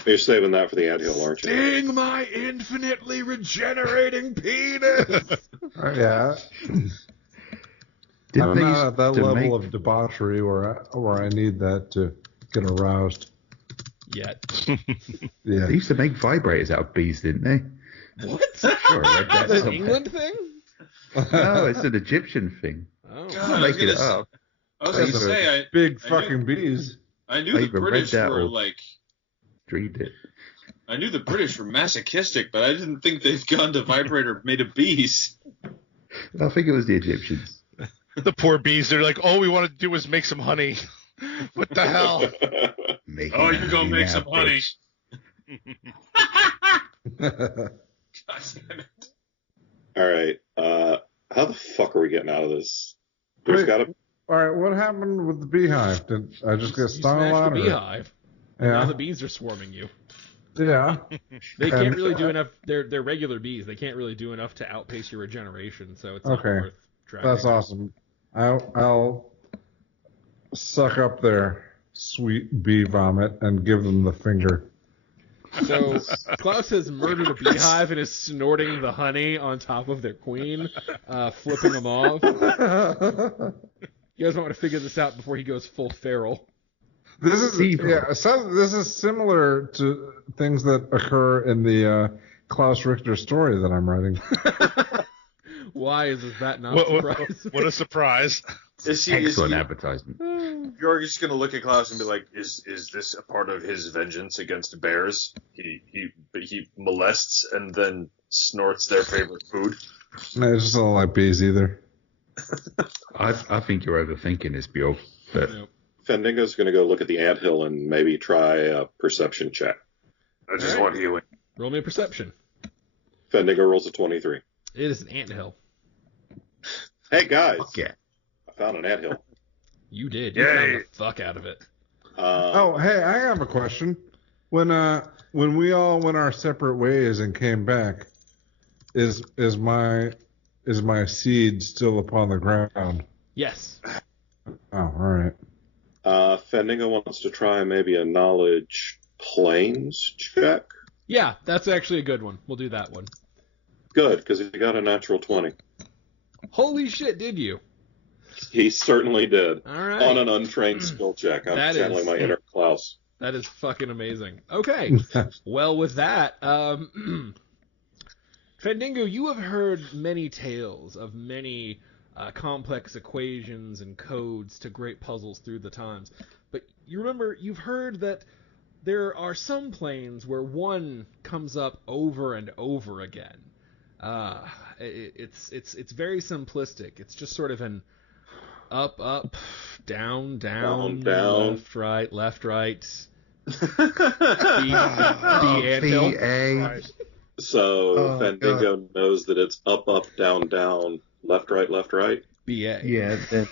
You're saving that for the anthill, aren't you? Sting my infinitely regenerating penis! Yeah. I'm not at that level of debauchery where I need that to get aroused. Yet. Yeah. They used to make vibrators out of bees, didn't they? What? Sure, I read that That's an somewhere. England thing? No, it's an Egyptian thing. Oh. God, I'm not making it up. I was going to say, Big I fucking bees. I knew the either read British that were or- like, Read it. I knew the British were masochistic, but I didn't think they've gone to vibrator made of bees. I think it was the Egyptians. The poor bees, they're like, all we want to do is make some honey. What the hell? Making Oh, you go honey make now, some honey. bitch. God damn it. All right. How the fuck are we getting out of this? There's Wait. got to. All right, what happened with the beehive? Did I just get You stung a smashed lot? the or- beehive. Now Yeah. the bees are swarming you. Yeah. They can't And- really do enough. They're regular bees. They can't really do enough to outpace your regeneration, so it's not Okay. worth dragging. That's awesome. I'll suck up their sweet bee vomit and give them the finger. So Klaus has murdered a beehive and is snorting the honey on top of their queen, flipping them off. You guys might want to figure this out before he goes full feral. This is this is similar to things that occur in the Klaus Richter story that I'm writing. Why is that not What, surprising? what a surprise. Excellent advertisement. You're just gonna look at Klaus and be like, "Is this a part of his vengeance against bears? He molests and then snorts their favorite food." No, it's just don't like bees either. I think you're overthinking this, Bjork. But Nope. Fendingo's going to go look at the anthill and maybe try a perception check. I just Alright. want healing. Roll me a perception. Fendingo rolls a 23. It is an anthill. Hey, guys. fuck yeah. I found an anthill. You did. You Yay. found the fuck out of it. Oh, hey, I have a question. When we all went our separate ways and came back, is my seed still upon the ground? Yes. Oh, all right. Fendingo wants to try maybe a knowledge planes check. Yeah, that's actually a good one. We'll do that one. Good, because he got a natural 20. Holy shit, did you? He certainly did. All right. On an untrained skill check. I'm That channeling is- my inner Klaus. That is fucking amazing. Okay. Well, with that, Fendingo, you have heard many tales of many complex equations and codes to great puzzles through the times. But you remember, you've heard that there are some planes where one comes up over and over again. It's very simplistic. It's just sort of an up, up, down, down, Down. left, right. B-A. Right. So Oh, Fendingo knows that it's up, up, down, down, left, right, left, right. BA. Yeah, the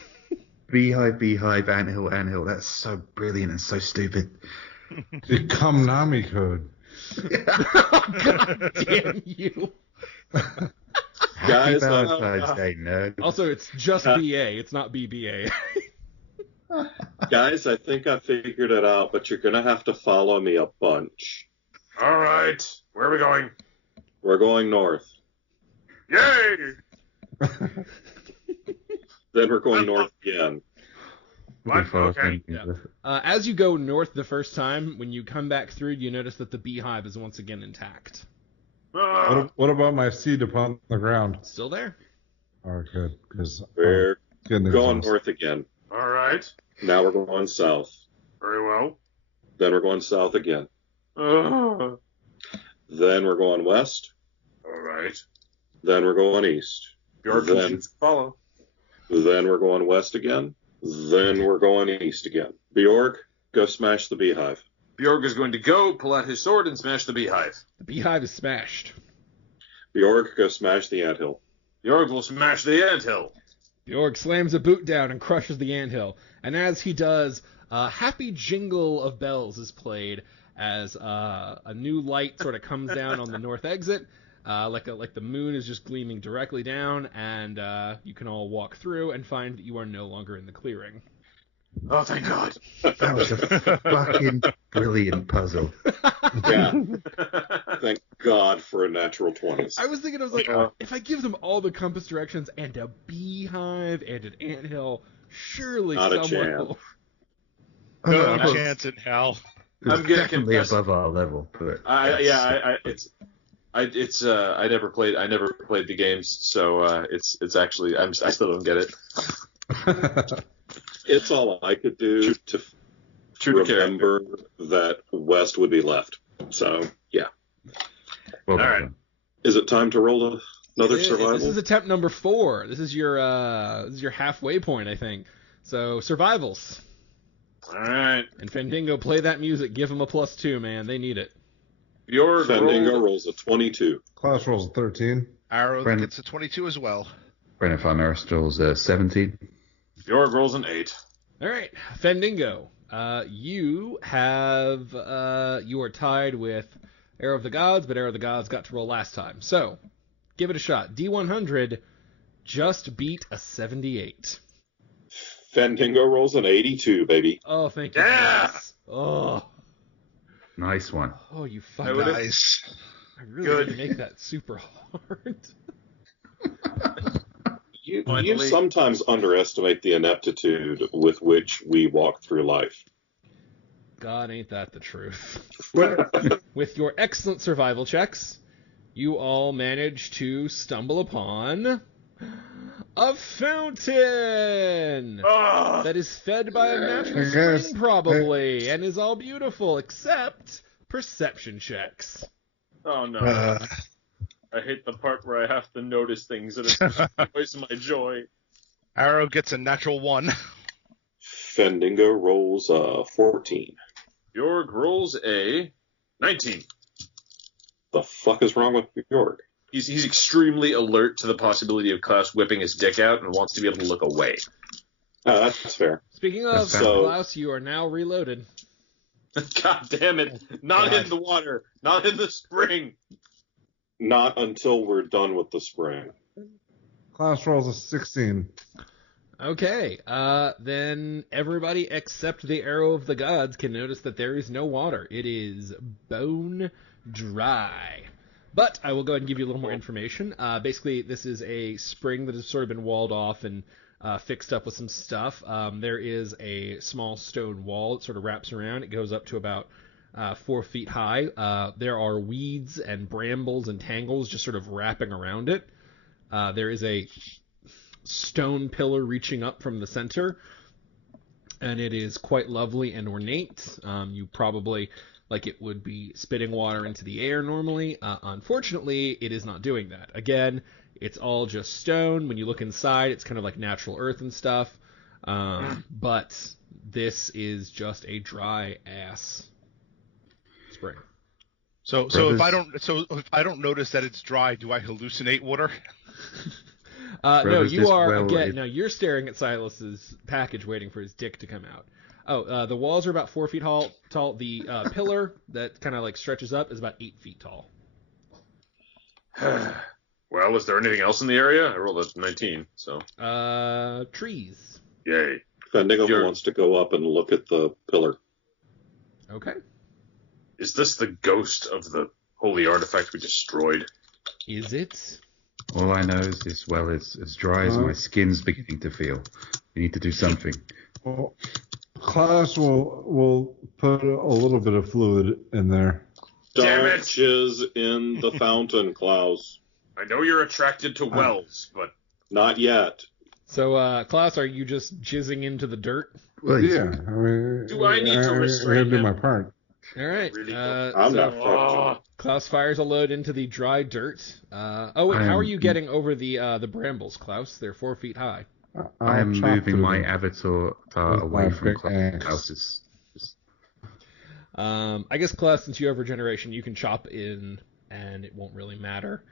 beehive, anthill. That's so brilliant and so stupid. The Kamnami code. God damn you. Happy Guys, Valentine's Day, nerd. Also, it's just BA. It's not BBA. Guys, I think I figured it out, but you're going to have to follow me a bunch. All right, where are we going? We're going north. Yay! Then we're going north again. What? Before I Okay. think- Yeah. As you go north the first time, when you come back through, you notice that the beehive is once again intact. What about my seed upon the ground? Still there? Oh, good. Because We're getting going exhausted. north again. All right, Now we're going south. very well. Then we're going south again. All Then we're going west. right. Then we're going east. Your Then- conditions follow. Then we're going west again. Then we're going east again. Bjorg, go smash the beehive. Bjorg is going to go pull out his sword and smash the beehive. The beehive is smashed. Bjorg, go smash the anthill. Bjorg will smash the anthill. Bjorg slams a boot down and crushes the anthill. And as he does, a happy jingle of bells is played as a new light sort of comes down on the north exit. Like the moon is just gleaming directly down, and you can all walk through and find that you are no longer in the clearing. Oh, thank God. That was a fucking brilliant puzzle. Yeah. Thank God for a natural 20s. I was thinking, I was like, if I give them all the compass directions and a beehive and an anthill, surely Not a someone chance. will. No Well, chance in hell. it's I'm getting definitely confessed. above our level, but I never played the games, so it's actually I still don't get it. It's all I could do to True to remember that West would be left. So, yeah. well All right. done. Is it time to roll another survival? This is attempt number 4. This is your halfway point, I think. So survivals. All right. And Fandango, play that music. Give them a +2, man. They need it. Your Fandango rolls a 22. Klaus rolls a 13. Arrow Brandon. gets a 22 as well. Brennan Farmerstall's 17. Bjorg rolls an 8. All right, Fandango. You are tied with Arrow of the Gods, but Arrow of the Gods got to roll last time. So, give it a shot. D100 just beat a 78. Fandango rolls an 82, baby. Oh, thank you. Yeah! Yes. Oh, Nice one. you I fucking. would've- Nice. I really Good. didn't make that super hard. You Finally. sometimes underestimate the ineptitude with which we walk through life. God, ain't that the truth. With your excellent survival checks, you all managed to stumble upon a fountain Oh, that is fed by a natural Yes. spring, probably, and is all beautiful, except perception checks. oh no. Uh, I hate the part where I have to notice things that destroys my joy. Arrow gets a natural 1. Fandango rolls a 14. Bjorg rolls a 19. The fuck is wrong with Bjorg? He's extremely alert to the possibility of Klaus whipping his dick out and wants to be able to look away. That's fair. Speaking of, So- Klaus, you are now reloaded. God damn it. Not God. in the water. Not in the spring. Not until we're done with the spring. Klaus rolls a 16. Okay, then everybody except the Arrow of the Gods can notice that there is no water. It is bone dry. But I will go ahead and give you a little more information. Basically, this is a spring that has sort of been walled off and fixed up with some stuff. There is a small stone wall that sort of wraps around. It goes up to about 4 feet high. There are weeds and brambles and tangles just sort of wrapping around it. There is a stone pillar reaching up from the center, and it is quite lovely and ornate. You probably, like it would be spitting water into the air normally. Unfortunately, it is not doing that. Again, it's all just stone. When you look inside, it's kind of like natural earth and stuff. But this is just a dry ass spring. So Brothers. if I don't notice that it's dry, do I hallucinate water? No, Brothers, you this are well again. is- No, you're staring at Silas's package, waiting for his dick to come out. Oh, the walls are about 4 feet tall. The pillar that kind of like stretches up is about 8 feet tall. Well, is there anything else in the area? I rolled a 19, so Trees. yay. Fandango Sure. wants to go up and look at the pillar. Okay. Is this the ghost of the holy artifact we destroyed? Is it? All I know is this well is as dry as my skin's beginning to feel. We need to do something. Well, Klaus will put a little bit of fluid in there. Damn Don't it. jizz in the fountain, Klaus. I know you're attracted to wells, but Not yet. So, Klaus, are you just jizzing into the dirt? Well, he's- Yeah, I mean, Do I need to I gotta restrain do him? my part. All right. Really I'm so not fucked. Klaus fires a load into the dry dirt. Oh wait, how are you getting over the brambles, Klaus? They're 4 feet high. I am I'll chop moving through my them. avatar With away my from big axe. Klaus's. I guess, Klaus, since you have regeneration, you can chop in, and it won't really matter.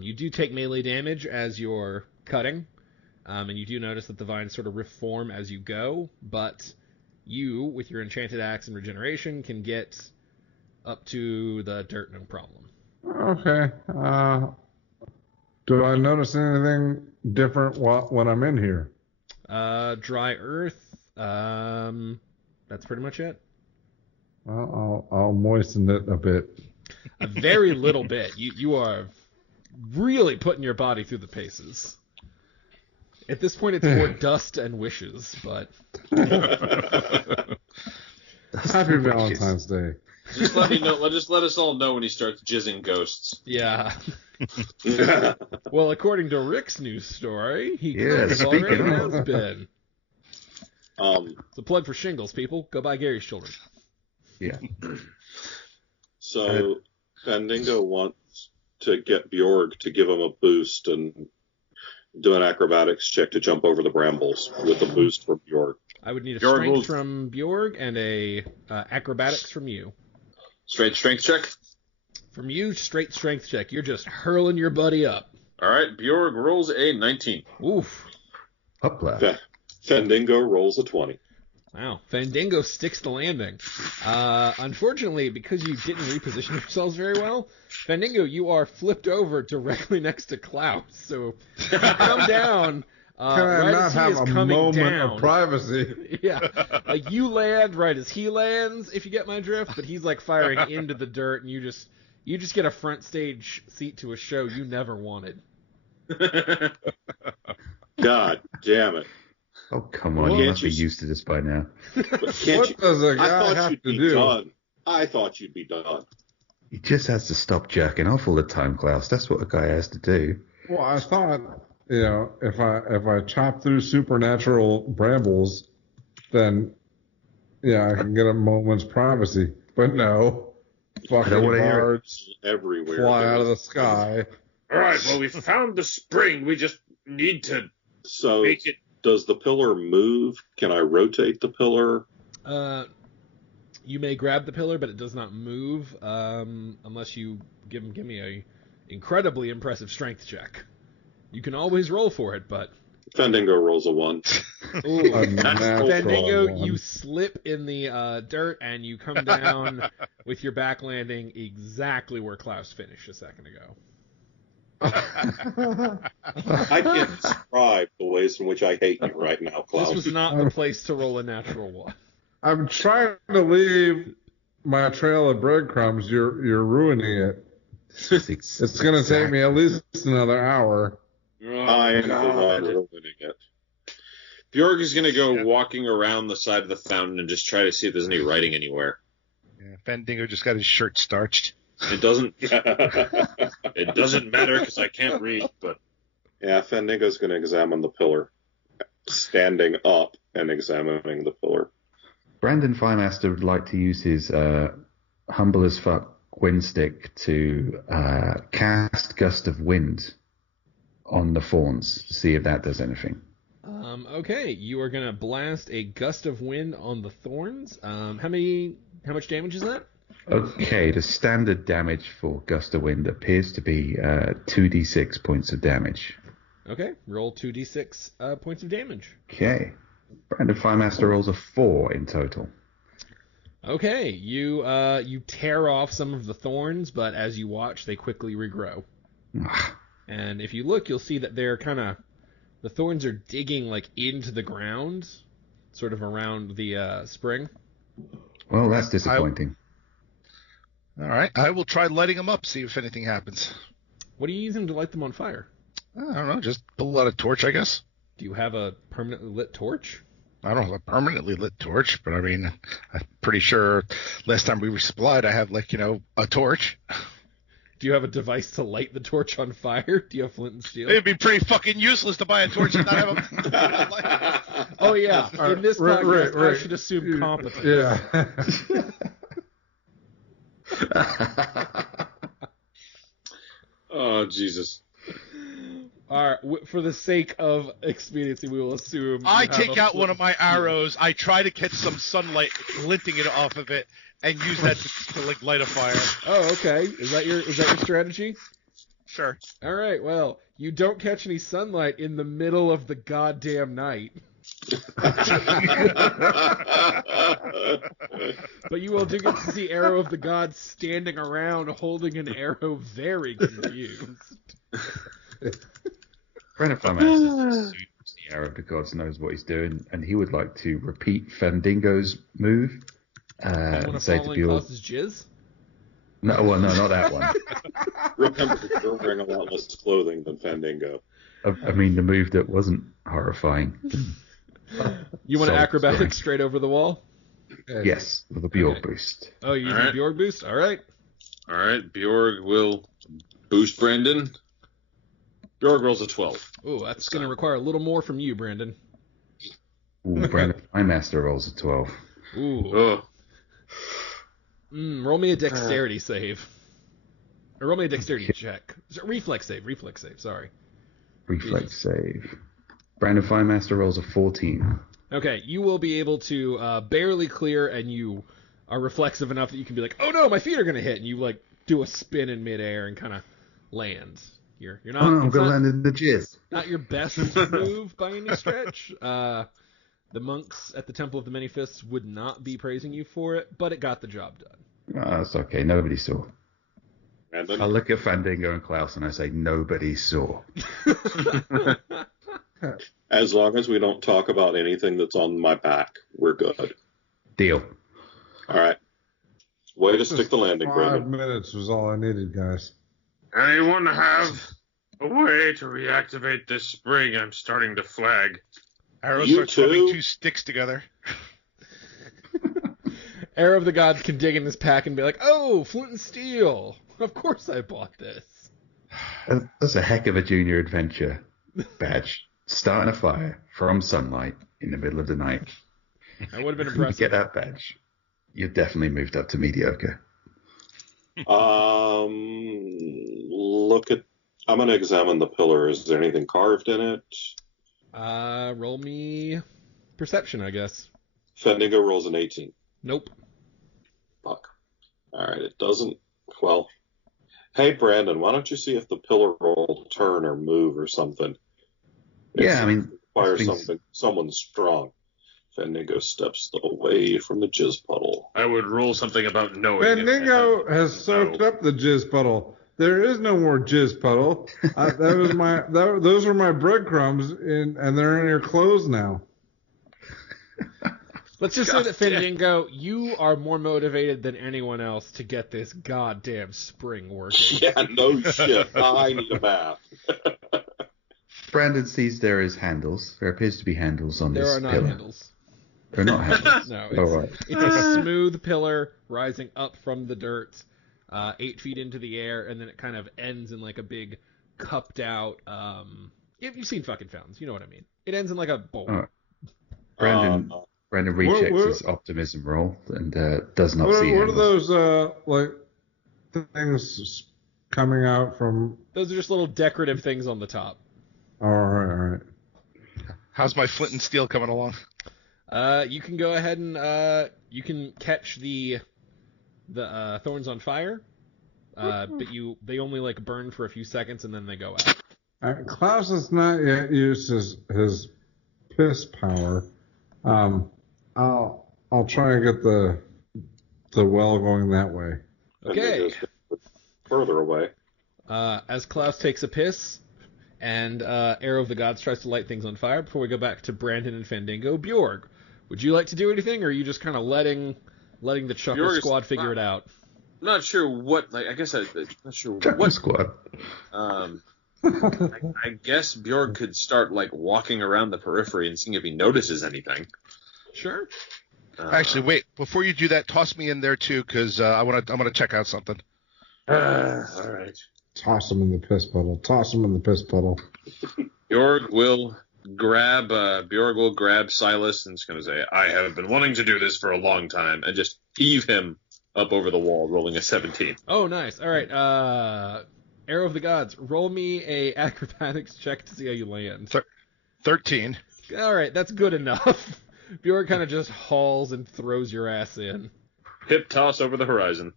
You do take melee damage as you're cutting, and you do notice that the vines sort of reform as you go, but you, with your enchanted axe and regeneration, can get up to the dirt no problem. Okay. Do I notice anything different when I'm in here? Dry earth, That's pretty much it. I'll moisten it a bit. A very little bit. You are really putting your body through the paces. At this point, it's more dust and wishes, but Happy Valentine's Day. Just let me know. Just let us all know when he starts jizzing ghosts. yeah. Well, according to Rick's news story, he Yeah, kind of speaking already of. has been. It's a plug for Shingles, people. Go buy Gary's Children. Yeah. So Fandango wants to get Bjorg to give him a boost and do an acrobatics check to jump over the brambles with a boost from Bjorg. I would need a Bjorg strength will- from Bjorg and a acrobatics from you. Straight strength check. From you, straight strength check. You're just hurling your buddy up. All right, Bjorg rolls a 19. Oof. Hopla. Fandango rolls a 20. Wow. Fandango sticks the landing. Unfortunately, because you didn't reposition yourselves very well, Fandango, you are flipped over directly next to Klaus. So you come down. Can I right not as he have is a coming moment down. of privacy? Yeah, like you land right as he lands, if you get my drift. But he's like firing into the dirt, and you just get a front stage seat to a show you never wanted. God damn it. Oh, come on. Well, You can't must be you- used to this by now. Can't What you- does a I guy thought have you'd to be do? done. I thought you'd be done. He just has to stop jerking off all the time, Klaus. That's what a guy has to do. Well, I thought, if I chop through supernatural brambles, then I can get a moment's privacy. But no, fucking wanna hear it. birds Everywhere. fly out of the sky. All right, well, we found the spring. We just need to So make it. does the pillar move? Can I rotate the pillar? You may grab the pillar, but it does not move unless you give me a incredibly impressive strength check. You can always roll for it, but Fandango rolls a 1. ooh, A natural Fandango, one. you slip in the dirt and you come down with your back landing exactly where Klaus finished a second ago. I can't describe the ways in which I hate you right now, Klaus. This was not the place to roll a natural one. I'm trying to leave my trail of breadcrumbs. You're ruining it. It's going to take me at least another hour. I'm the one ruining it. Bjorg is going to go walking around the side of the fountain and just try to see if there's any writing anywhere. Yeah, Fandango just got his shirt starched. It doesn't. It doesn't matter because I can't read. But Yeah, Fandango's going to examine the pillar, standing up and examining the pillar. Brandon Firemaster would like to use his humble as fuck wind stick to cast Gust of Wind on the fawns to see if that does anything. Okay, you are gonna blast a gust of wind on the thorns. How much damage is that? Okay, the standard damage for Gust of Wind appears to be 2d6 points of damage. Okay, roll 2d6 points of damage. Okay. Brandon Firemaster rolls a 4 in total. Okay, you tear off some of the thorns, but as you watch, they quickly regrow. And if you look, you'll see that the thorns are digging like into the ground, sort of around the spring. Well, that's disappointing. All right, I will try lighting them up, see if anything happens. What are you using to light them on fire? I don't know, just pull out a torch, I guess. Do you have a permanently lit torch? I don't have a permanently lit torch, but I mean, I'm pretty sure last time we were supplied, I have a torch. Do you have a device to light the torch on fire? Do you have flint and steel? It'd be pretty fucking useless to buy a torch and not have a light. Oh yeah, in this podcast, Right. I should assume competence. Yeah. oh Jesus! All right, for the sake of expediency, we will assume. I you have take a out one flint of my and steel. arrows. I try to catch some sunlight glinting it off of it, and use that to light a fire. Oh, okay. Is that your strategy? Sure. All right. Well, you don't catch any sunlight in the middle of the goddamn night, but you will do get to see Arrow of the Gods standing around holding an arrow, very confused. Brandon Firemaster the Arrow of the Gods knows what he's doing, and he would like to repeat Fandingo's move. You want to Say fall to in Bjorg, Klaus's jizz? no, well, no, not that one. Remember, you're wearing a lot less clothing than Fandango. I mean, the move that wasn't horrifying. You want to Sorry, acrobatic sorry. straight over the wall? Yes, with a Bjorg Okay. boost. Oh, you're using All right. Bjorg boost? All right. All right, Bjorg will boost Brandon. Bjorg rolls a 12. Ooh, that's going to require a little more from you, Brandon. Ooh, Brandon Master rolls a 12. Ooh. Oh, Roll me a dexterity save. Or roll me a dexterity check. Reflex save, sorry. Reflex save. Brandon Firemaster rolls a 14. Okay, you will be able to barely clear, and you are reflexive enough that you can be like, oh no, my feet are going to hit, and you like do a spin in midair and kind of land. You're not. Oh no, I'm it's going to not- land in the jizz. Not your best move by any stretch. The monks at the Temple of the Many Fists would not be praising you for it, but it got the job done. Oh, that's okay. Nobody saw. Brandon, I look at Fandango and Klaus and I say, nobody saw. as long as we don't talk about anything that's on my back, we're good. Deal. All right. Way to stick the landing, 5 Brandon. minutes was all I needed, guys. anyone have a way to reactivate this spring? I'm starting to flag. Arrow You starts rubbing too? 2 sticks together. Arrow of the Gods can dig in this pack and be like, oh, flint and steel. Of course I bought this. That's a heck of a junior adventure badge. Starting a fire from sunlight in the middle of the night. That would have been You impressive. get that badge. You've definitely moved up to mediocre. Look at. I'm going to examine the pillar. Is there anything carved in it? Roll me perception, I guess. Fandango rolls an 18. Nope. Fuck. All right, it doesn't. Well, hey Brandon, why don't you see if the pillar will turn or move or something? Yeah, I mean, requires things- someone strong. Fandango steps away from the jizz puddle. I would roll something about knowing. if Fandango I had- has soaked up the jizz puddle. There is no more jizz puddle. Those are my breadcrumbs, and they're in your clothes now. Let's just say God that Fandango, you are more motivated than anyone else to get this goddamn spring working. Yeah, no shit. I need a bath. Brandon sees there is handles. There appears to be handles on There this are not pillar. handles. They're not handles. No, All right. it's a smooth pillar rising up from the dirt, 8 feet into the air, and then it kind of ends in like a big cupped out. You've seen fucking fountains, you know what I mean. It ends in like a bowl. Oh. Brandon rechecks what- his optimism roll and does not What see are handles. those like things coming out from? Those are just little decorative things on the top. All right. How's my flint and steel coming along? You can go ahead and you can catch the thorns on fire, but they only like burn for a few seconds and then they go out. Klaus has not yet used his piss power. I'll try and get the well going that way. Okay. Fandango's further away. As Klaus takes a piss, and Arrow of the Gods tries to light things on fire, before we go back to Brandon and Fandango, Bjorg, would you like to do anything, or are you just kind of letting the Chuckle Bjorg is Squad figure it out? I'm not sure what. Like, I guess I'm not sure Chuckle what. Squad. I guess Bjorg could start like walking around the periphery and seeing if he notices anything. Sure. Actually, wait. Before you do that, toss me in there too, because I'm gonna check out something. All right. Toss him in the piss puddle. Bjorg will grab Silas and is going to say, "I have been wanting to do this for a long time," and just heave him up over the wall, rolling a 17. Oh, nice. All right. Arrow of the Gods, roll me a acrobatics check to see how you land. 13. All right, that's good enough. Bjorg kind of just hauls and throws your ass in. Hip toss over the horizon.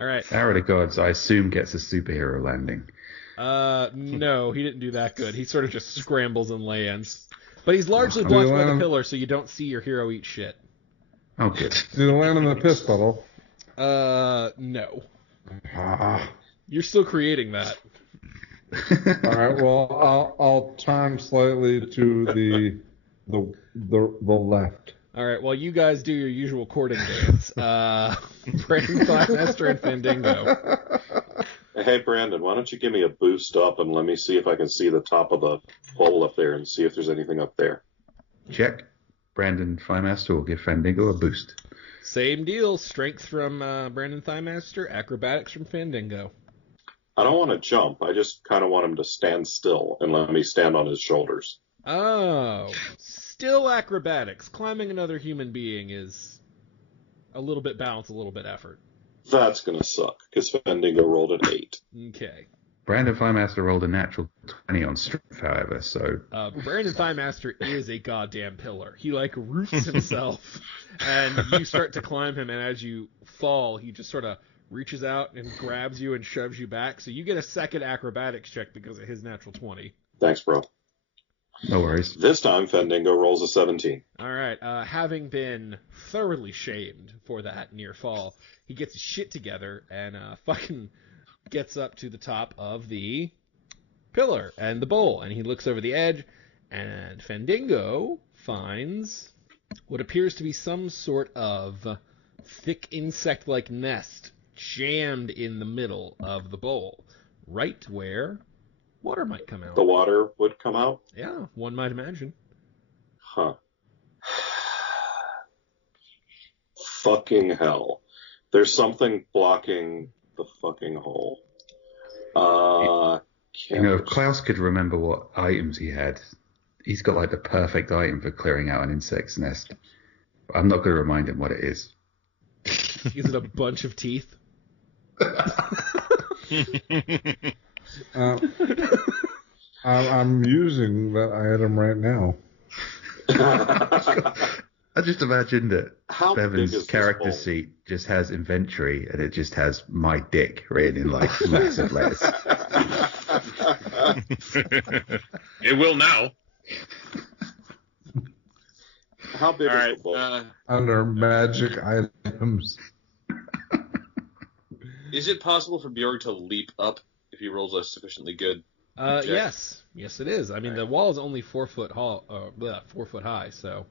All right. Arrow of the Gods, I assume, gets a superhero landing. No, he didn't do that good. He sort of just scrambles and lands. But he's largely Do blocked you by the land- pillar, so you don't see your hero eat shit. Oh, good. Do you land in the piss puddle? No. Ah, You're still creating that. All right. Well, I'll turn slightly to the left. All right, well, you guys do your usual courting dance. Brandon, Thighmaster, and Fandango. Hey, Brandon, why don't you give me a boost up and let me see if I can see the top of the hole up there and see if there's anything up there. Check. Brandon Thighmaster will give Fandango a boost. Same deal. Strength from Brandon Thighmaster, acrobatics from Fandango. I don't want to jump. I just kind of want him to stand still and let me stand on his shoulders. Oh, still acrobatics. Climbing another human being is a little bit balance, a little bit effort. That's going to suck, because Fandango rolled an 8. Okay. Brandon Thighmaster rolled a natural 20 on strength, however, so... Brandon Thighmaster is a goddamn pillar. He, like, roofs himself, and you start to climb him, and as you fall, he just sort of reaches out and grabs you and shoves you back, so you get a second acrobatics check because of his natural 20. Thanks, bro. No worries. This time, Fandango rolls a 17. All right, having been thoroughly shamed for that near fall, he gets his shit together and fucking gets up to the top of the pillar and the bowl, and he looks over the edge, and Fandango finds what appears to be some sort of thick insect-like nest jammed in the middle of the bowl, right where water might come out. The water would come out? Yeah, one might imagine. Huh. Fucking hell. There's something blocking the fucking hole. You know, if Klaus could remember what items he had, he's got like the perfect item for clearing out an insect's nest. I'm not going to remind him what it is. Is it a bunch of teeth? I'm using that item right now. I just imagined that How big is Bevan's this character bowl? sheet just has inventory and it just has my dick written in like massive letters. It will now. How big All is right. the bowl? Under magic items. Is it possible for Bjorg to leap up if he rolls a sufficiently good? Check. Yes, it is. I mean, the wall is only 4 foot high, so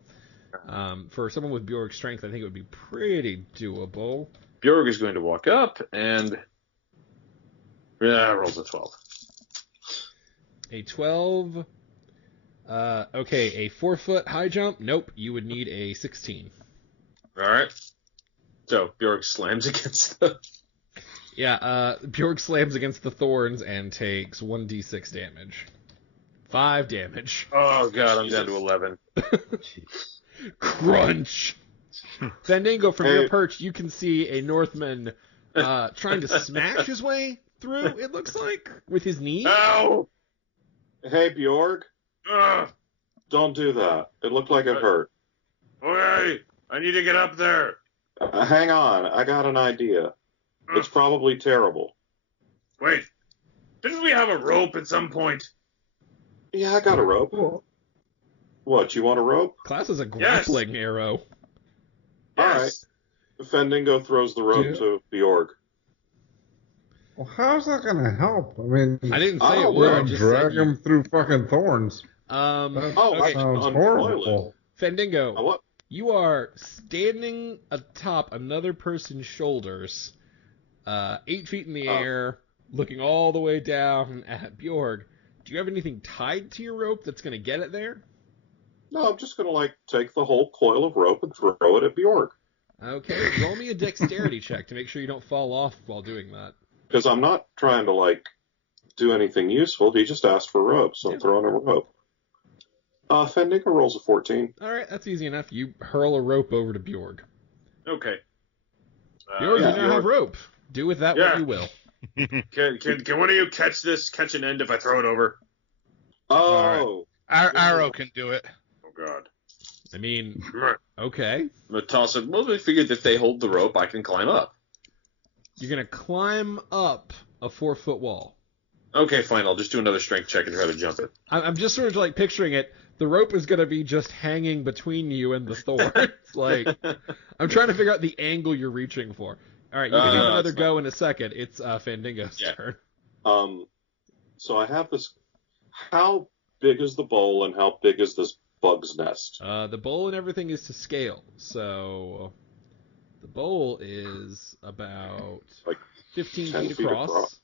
for someone with Bjorg's strength, I think it would be pretty doable. Bjorg is going to walk up and rolls a 12. A 12. Okay, a 4 foot high jump. Nope, you would need a 16. All right. So Bjorg slams against the. Yeah, Bjorg slams against the thorns and takes 1d6 damage. 5 damage. Oh god, I'm down to 11. Crunch! Fandango, from your Hey. perch, you can see a Northman trying to smash his way through, it looks like, with his knee. Ow! Hey, Bjorg, Ugh. don't do that. It looked like it hurt. Okay, I need to get up there. Hang on, I got an idea. It's probably terrible. Wait, didn't we have a rope at some point? Yeah, I got a rope. What, you want a rope? Class is a grappling arrow. All right. Fandango throws the rope Yeah. to Bjorg. Well, how's that going to help? I mean, I didn't I say it don't would, know. I we'll just drag said him through fucking thorns. Um, That Oh, okay. sounds on horrible. toilet. Fandango, What? you are standing atop another person's shoulders, 8 feet in the Oh. air, looking all the way down at Bjorg. Do you have anything tied to your rope that's going to get it there? No, I'm just going to, take the whole coil of rope and throw it at Bjorg. Okay, roll me a dexterity check to make sure you don't fall off while doing that. Because I'm not trying to, do anything useful. He just asked for rope, so I'm throwing him a rope. Fandango rolls a 14. All right, that's easy enough. You hurl a rope over to Bjorg. Okay. Bjorg, yeah, you now have Bjorg. rope. Do with that Yeah. what you will. Can one of you catch an end if I throw it over? Oh. Our arrow can do it. Oh god. I mean, I'm okay. gonna toss it. Well, we figured if they hold the rope, I can climb up. You're going to climb up a 4 foot wall. Okay, fine. I'll just do another strength check and try to jump it. I'm just sort of picturing it. The rope is going to be just hanging between you and the thorns. I'm trying to figure out the angle you're reaching for. All right, you can have another that's fine. go in a second. It's Fandango's Yeah. turn. So I have this. How big is the bowl and how big is this bug's nest? The bowl and everything is to scale. So the bowl is about Like 15 10 feet feet across. across.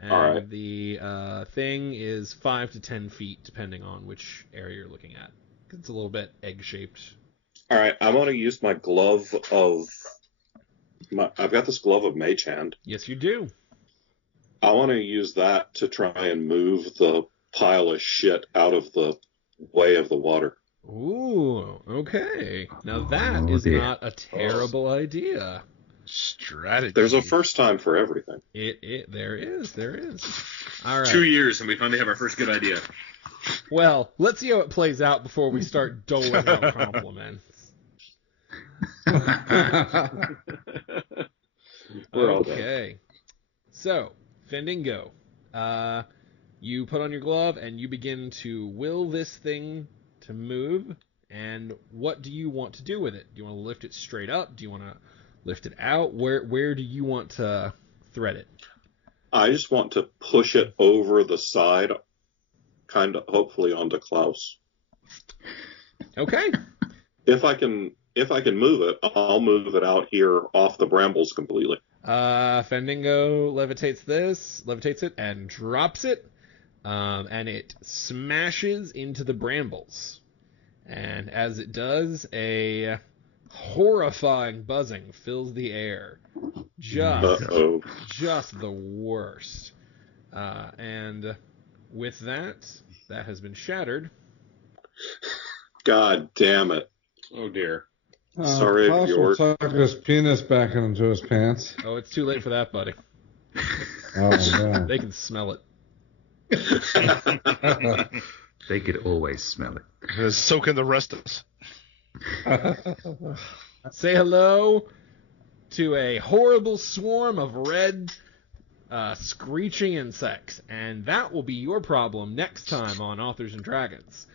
And All right. the thing is 5 to 10 feet, depending on which area you're looking at. 'Cause it's a little bit egg-shaped. All right, I want to use my glove of. I've got this glove of Mage Hand. Yes, you do. I want to use that to try and move the pile of shit out of the way of the water. Ooh, okay. Now that Oh, is dear. not a terrible idea. Strategy. There's a first time for everything. There is. All right. 2 years and we finally have our first good idea. Well, let's see how it plays out before we start doling out compliments. We're all done. Okay. So, Fendingo, you put on your glove and you begin to will this thing to move. And what do you want to do with it? Do you want to lift it straight up? Do you want to lift it out? Where do you want to thread it? I just want to push it over the side, kind of hopefully onto Klaus. Okay. If I can move it, I'll move it out here off the brambles completely. Fendingo levitates it, and drops it, and it smashes into the brambles. And as it does, a horrifying buzzing fills the air. Just the worst. And with that has been shattered. God damn it. Oh dear. Sorry, Klaus will Bjork. tuck his penis back into his pants. Oh, it's too late for that, buddy. Oh, no. They can smell it. They could always smell it. Soaking the rest of us. Say hello to a horrible swarm of red, screeching insects, and that will be your problem next time on Authors and Dragons.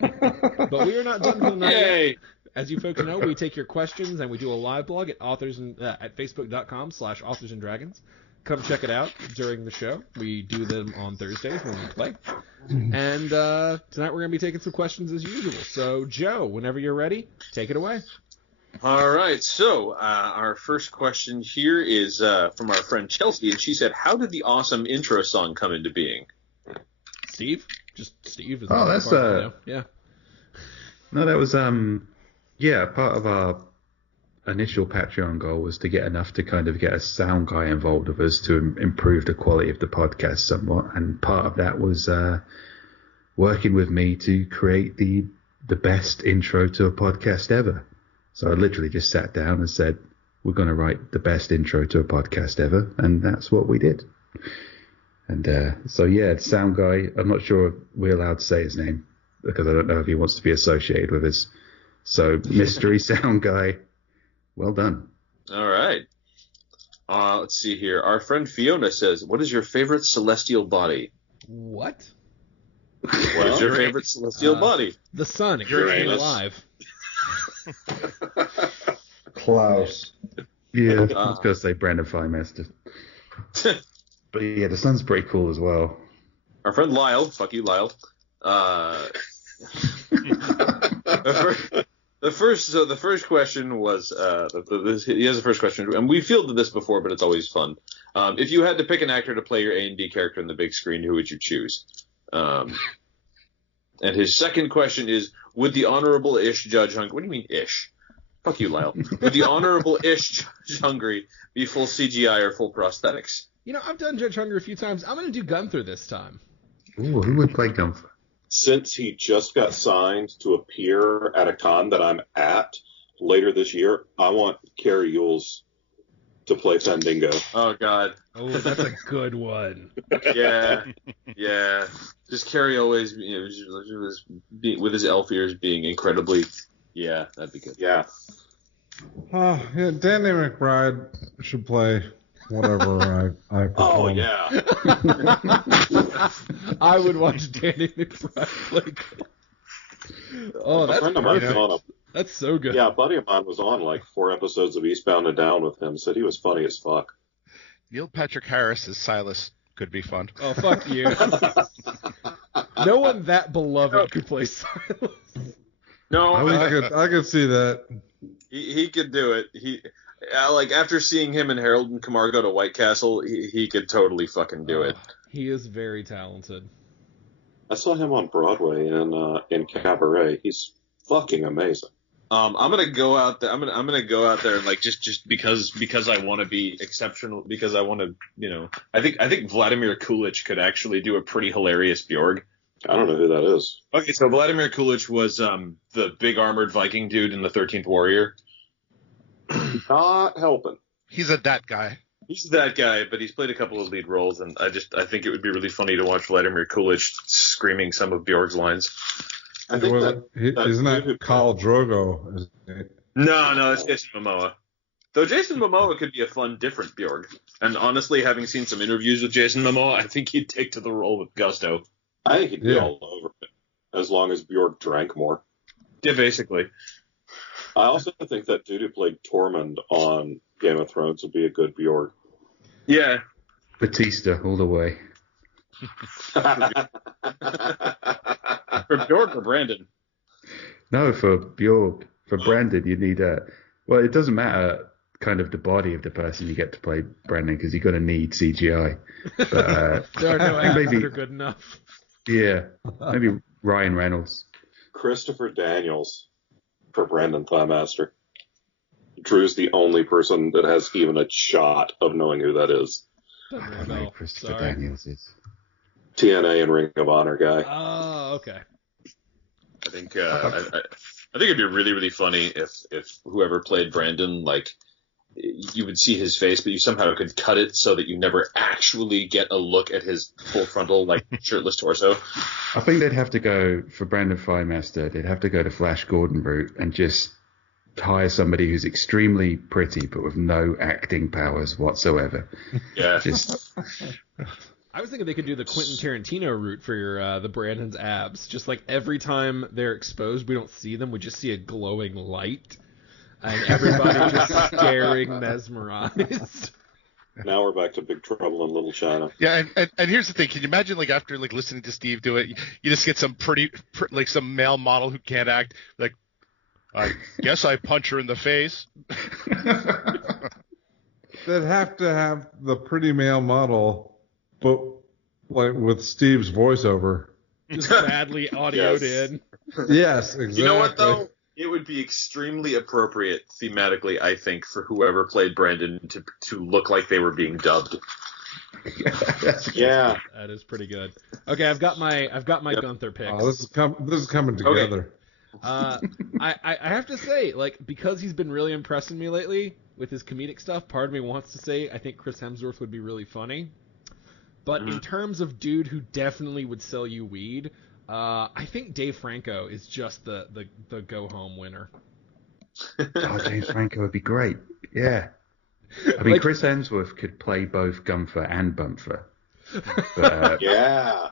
But we are not done for the night yet. Yay! As you folks know, we take your questions and we do a live blog at at facebook.com/authorsanddragons. Come check it out during the show. We do them on Thursdays when we play. And tonight we're going to be taking some questions as usual. So, Joe, whenever you're ready, take it away. All right, so our first question here is from our friend Chelsea, and she said, how did the awesome intro song come into being? Steve? Just Steve. Is Oh, that's, yeah. No, that was part of our initial Patreon goal was to get enough to kind of get a sound guy involved with us to improve the quality of the podcast somewhat, and part of that was working with me to create the best intro to a podcast ever. So I literally just sat down and said, we're going to write the best intro to a podcast ever, and that's what we did. And the sound guy, I'm not sure if we're allowed to say his name, because I don't know if he wants to be associated with us. So, mystery sound guy, well done. All right. Let's see here. Our friend Fiona says, what is your favorite celestial body? What? What is your favorite celestial body? The sun. It keeps me Uranus. alive. Klaus. Yeah, I was going to say Brandon Firemaster. But yeah, the sun's pretty cool as well. Our friend Lyle, fuck you, Lyle. The first question was he has the first question, and we fielded this before, but it's always fun. If you had to pick an actor to play your A&D character in the big screen, who would you choose? And his second question is, would the Honorable Ish Judge Hungry? What do you mean Ish? Fuck you, Lyle. Would the Honorable Ish Judge Hungry be full CGI or full prosthetics? You know, I've done Judge Hunger a few times. I'm going to do Gunther this time. Ooh, who would play Gunther? Since he just got signed to appear at a con that I'm at later this year, I want Carrie Yules to play Fandingo. Oh God. Oh, that's a good one. Yeah. Just Carrie always, with his elf ears being incredibly. Yeah, that'd be good. Yeah. Oh, yeah, Danny McBride should play whatever I perform. Oh, yeah. I would watch Danny McBride play. Oh, A that's friend of mine was perfect. on That's so good. a buddy of mine was on like 4 episodes of Eastbound and Down with him. Said he was funny as fuck. Neil Patrick Harris is Silas could be fun. Oh, fuck you. No one that beloved could play Silas. No, I could see that. he could do it. Like after seeing him and Harold and Kumar go to White Castle, he could totally fucking do it. He is very talented. I saw him on Broadway in Cabaret. He's fucking amazing. I'm gonna go out there. I'm gonna go out there and like just because I want to be exceptional, because I want to, I think Vladimir Kulich could actually do a pretty hilarious Bjorg. I don't know who that is. Okay, so Vladimir Kulich was the big armored Viking dude in the 13th Warrior. Not helping. He's that guy. He's that guy, but he's played a couple of lead roles, and I think it would be really funny to watch Vladimir Kulich screaming some of Bjorg's lines. I think isn't that Khal Drogo? Isn't it? No, it's Jason Momoa. Though Jason Momoa could be a fun, different Bjorg. And honestly, having seen some interviews with Jason Momoa, I think he'd take to the role with gusto. I think he'd be all over it, as long as Bjorg drank more. Yeah, basically. I also think that dude who played Tormund on Game of Thrones would be a good Bjorg. Yeah. Batista all the way. For Bjorg or Brandon? No, for Bjorg. For Brandon, you need well, it doesn't matter kind of the body of the person you get to play Brandon, because you're going to need CGI. But, There are no actors maybe, that are good enough. Yeah, maybe Ryan Reynolds. Christopher Daniels for Brandon Thighmaster. Drew's the only person that has even a shot of knowing who that is. Doesn't I ring a don't know bell. who Christopher Sorry. Daniels is. TNA and Ring of Honor guy. Oh, okay. I think it'd be really, really funny if whoever played Brandon, like, you would see his face, but you somehow could cut it so that you never actually get a look at his full frontal, like, shirtless torso. I think they'd have to go, for Brandon Firemaster, they'd have to go the Flash Gordon route and just hire somebody who's extremely pretty but with no acting powers whatsoever. Yeah. Just I was thinking they could do the Quentin Tarantino route for your the Brandon's abs. Just like every time they're exposed, we don't see them. We just see a glowing light. And everybody just staring, mesmerized. Now we're back to Big Trouble in Little China. Yeah, and here's the thing. Can you imagine, like, after like listening to Steve do it, you just get some like some male model who can't act, like, I guess I punch her in the face. They'd have to have the pretty male model, but like with Steve's voiceover. Just badly audioed in. Yes, exactly. You know what, though? It would be extremely appropriate thematically, I think, for whoever played Brandon to look like they were being dubbed. Yeah. That is pretty good. Okay, I've got my Gunther picks. Oh, this is coming together. I have to say, like, because he's been really impressing me lately with his comedic stuff, part of me wants to say I think Chris Hemsworth would be really funny. But in terms of dude who definitely would sell you weed, I think Dave Franco is just the go home winner. Oh, James Franco would be great. Yeah. I mean, Like- Chris Hemsworth could play both Gunther and Bumfer. But, Yeah.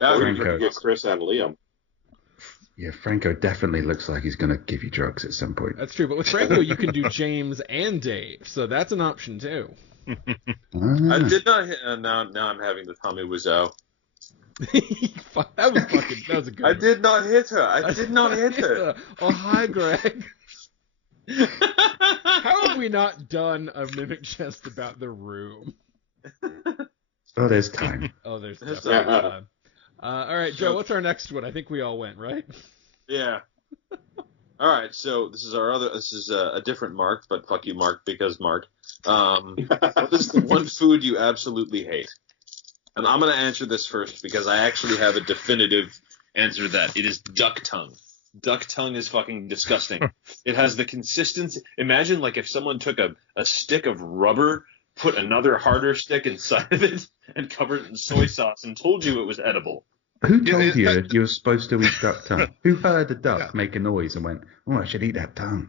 That Or would you be could get Chris and Liam. yeah, Franco definitely looks like he's going to give you drugs at some point. That's true, but with Franco you can do James and Dave, so that's an option too. I did not hit. Now I'm having the Tommy Wiseau. Fuck, that was a good I one. did not hit her. I did not hit her. Oh, hi, Greg. How have we not done a Mimic Chest about the room? Oh, there's time. Oh, there's There's definitely time. time. All right, Joe, what's our next one? I think we all went, right? Yeah. All right. So this is a different Mark, but fuck you, Mark, because Mark. What is the one food you absolutely hate? And I'm gonna answer this first because I actually have a definitive answer to that. It is duck tongue. Duck tongue is fucking disgusting. It has the consistency. Imagine like if someone took a stick of rubber, put another harder stick inside of it, and covered it in soy sauce and told you it was edible. Who told you you were supposed to eat duck tongue? Who heard a duck make a noise and went, "Oh, I should eat that tongue"?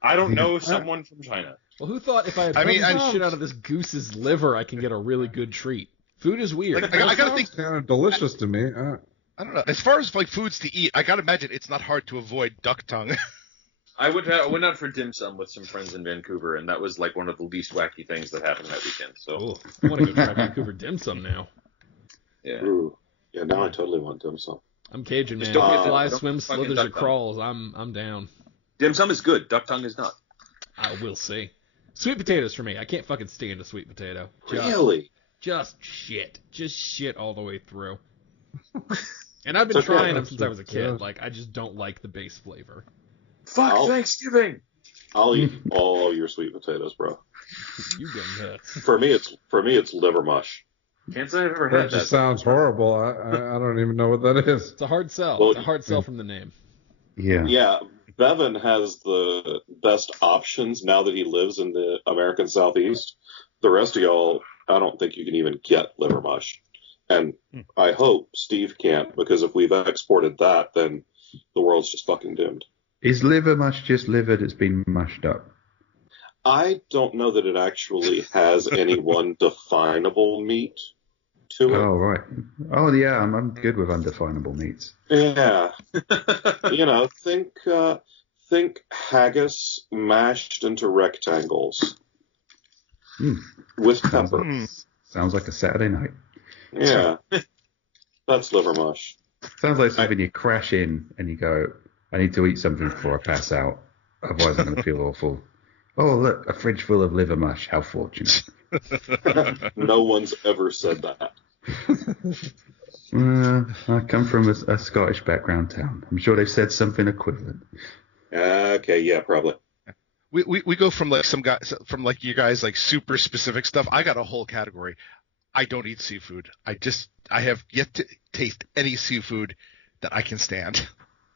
I don't know, someone from China. Well, who thought if I I mean, the shit out of this goose's liver, I can get a really good treat? Food is weird. Like, I gotta think. Kind of delicious to me. I don't know. As far as like foods to eat, I gotta imagine it's not hard to avoid duck tongue. I went out for dim sum with some friends in Vancouver, and that was like one of the least wacky things that happened that weekend. So Cool. I want to go try Vancouver dim sum now. yeah, Ooh. Yeah, now I totally want dim sum. I'm Cajun, man. Just don't get the- Fly, don't swim, fucking slithers, duck or tongue. crawls. I'm down. dim sum is good. Duck tongue is not. I will see. Sweet potatoes for me. I can't fucking stand a sweet potato. Really? Just shit. Just shit all the way through. And I've been It's okay. trying them since I was a kid. Yeah. Like, I just don't like the base flavor. Fuck I'll- Thanksgiving. I'll eat all your sweet potatoes, bro. You go nuts. For me, it's liver mush. Can't say I've ever That had just that. sounds horrible. I don't even know what that is. It's a hard sell. Well, It's a hard sell from the name. Yeah. Yeah, Bevan has the best options now that he lives in the American Southeast. The rest of y'all, I don't think you can even get liver mush. And I hope Steve can't, because if we've exported that, then the world's just fucking doomed. Is liver mush just liver that's been mushed up? I don't know that it actually has any one definable meat to it. Oh, right. Oh, yeah, I'm good with undefinable meats. Yeah. Think haggis mashed into rectangles with pepper. Sounds like a Saturday night. Yeah. That's liver mush. Sounds like something you crash in and you go, I need to eat something before I pass out. Otherwise, I'm going to feel awful. Oh, look, a fridge full of liver mush. How fortunate. No one's ever said that. I come from a Scottish background town. I'm sure they've said something equivalent. Okay, yeah, probably. We go from like you guys like super specific stuff. I got a whole category. I don't eat seafood. I have yet to taste any seafood that I can stand.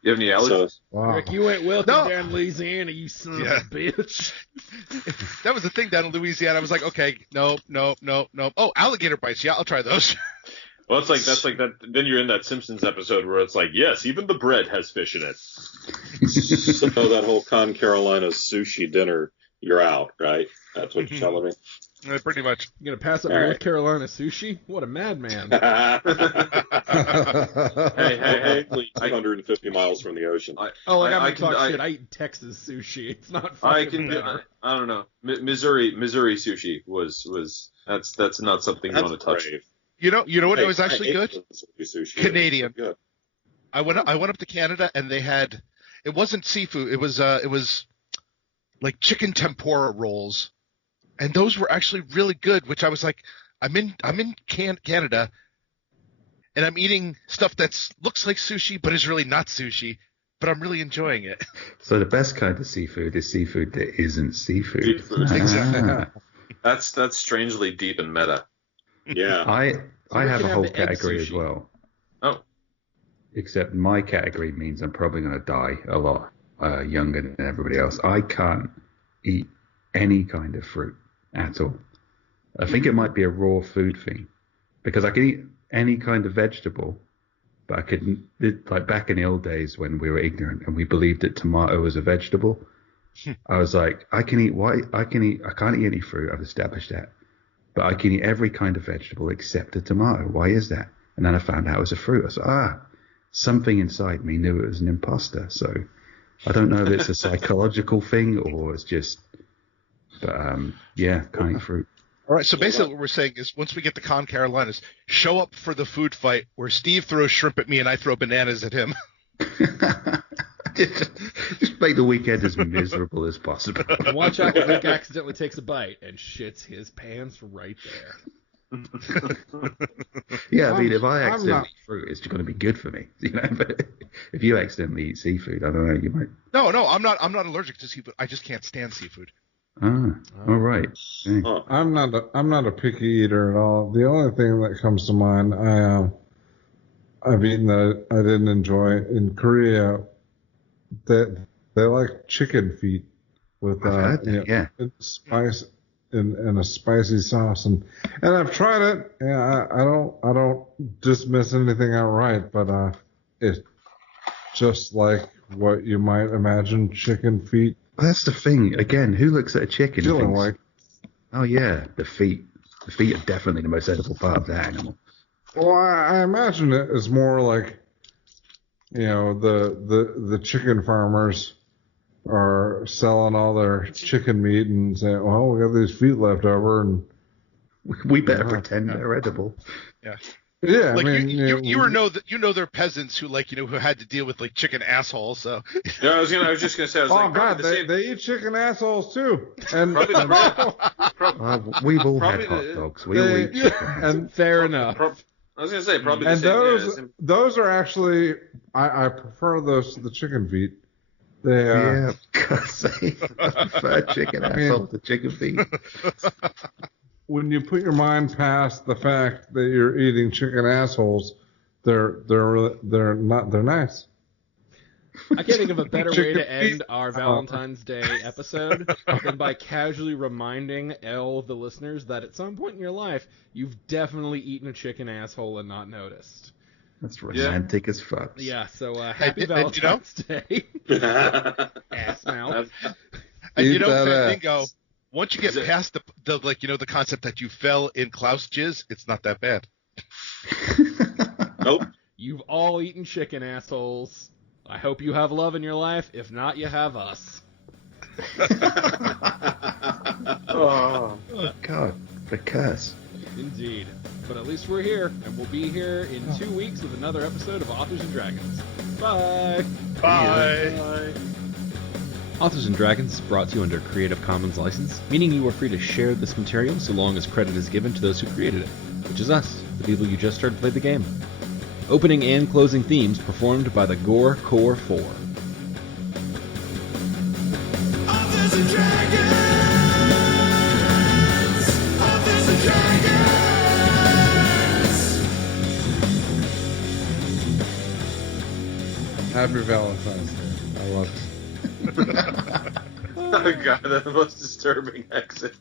You have any allergies? So, Wow. Rick, you ain't welcome No. down in Louisiana, you son Yeah. of a bitch. That was the thing down in Louisiana. I was like, okay, nope. Oh, alligator bites. Yeah, I'll try those. Well, that's like that. Then you're in that Simpsons episode where it's like, yes, even the bread has fish in it. so that whole Con Carolina sushi dinner, you're out, right? That's what you're telling me? Pretty much. You gonna pass up All North right. Carolina sushi? What a madman. Hey, Only 250 miles from the ocean. Oh, like I'm I gonna can- talk I- shit. I eat Texas sushi. It's not I fucking can. dinner. I don't know. Missouri sushi was that's not something you That's want to touch. brave. You know what? Hey, It was actually I good. ate sushi. Canadian. Good. I went up to Canada and they had. It wasn't seafood. It was like chicken tempura rolls, and those were actually really good. Which I was like, I'm in Canada, and I'm eating stuff that looks like sushi but is really not sushi, but I'm really enjoying it. So the best kind of seafood is seafood that isn't seafood. Seafood. Exactly. That's strangely deep and meta. Yeah. I we have can a have whole the egg category as sushi. well. Oh, Except my category means I'm probably going to die a lot younger than everybody else. I can't eat any kind of fruit at all. I think it might be a raw food thing because I can eat any kind of vegetable, but I couldn't. Like back in the old days when we were ignorant and we believed that tomato was a vegetable, I was like, I can't eat any fruit. I've established that, but I can eat every kind of vegetable except a tomato. Why is that? And then I found out it was a fruit. I was like, something inside me knew it was an imposter. So I don't know if it's a psychological thing or it's just, but yeah, can't eat fruit. All right, so basically what we're saying is once we get to Con Carolinas, show up for the food fight where Steve throws shrimp at me and I throw bananas at him. Just make the weekend as miserable as possible. And watch out when Rick accidentally takes a bite and shits his pants right there. Yeah, I mean, if I I'm accidentally not- eat fruit, it's going to be good for me, you know. But if you accidentally eat seafood, I don't know, you might. No, I'm not allergic to seafood. I just can't stand seafood. All right. Okay. Huh. I'm not a picky eater at all. The only thing that comes to mind, I've eaten that I didn't enjoy in Korea. That they like chicken feet with I've heard that, yeah. spice and a spicy sauce, and I've tried it. Yeah, I don't dismiss anything outright, but it's just like what you might imagine chicken feet That's the thing. Again, who looks at a chicken and feeling thinks, like. oh yeah, the feet. The feet are definitely the most edible part of that animal. Well, I imagine it is more like, the chicken farmers are selling all their chicken meat and saying, well, we got these feet left over, and We better pretend they're edible. yeah, Like I mean, you know they're peasants who who had to deal with like chicken assholes. So No, I was just gonna say. I was oh like, god, probably the same. they eat chicken assholes too, and Probably We've all had Probably hot the- dogs. We all eat chicken. and Fair enough. I was gonna say probably the and same. those are actually I prefer those to the chicken feet. They Yeah, because I prefer chicken asshole to chicken feet. when you put your mind past the fact that you're eating chicken assholes, they're nice. I can't think of a better way to Chicken end feet. our Valentine's Day episode than by casually reminding all of the listeners that at some point in your life, you've definitely eaten a chicken asshole and not noticed. That's romantic as fuck. Yeah, so happy And, Valentine's Day. Ass mouth. and Eat that Fandango, once you get past the concept that you fell in Klaus jizz, it's not that bad. Nope. You've all eaten chicken assholes. I hope you have love in your life. If not, you have us. Oh God, the curse. Indeed. But at least we're here, and we'll be here in 2 weeks with another episode of Authors and Dragons. Bye! Bye. Authors and Dragons is brought to you under a Creative Commons license, meaning you are free to share this material so long as credit is given to those who created it, which is us, the people you just heard play the game. Opening and closing themes performed by the Gore Core 4. Authors and Dragons! Authors and Dragons! Happy Valentine's Day. I love it. Oh god, the most disturbing exit.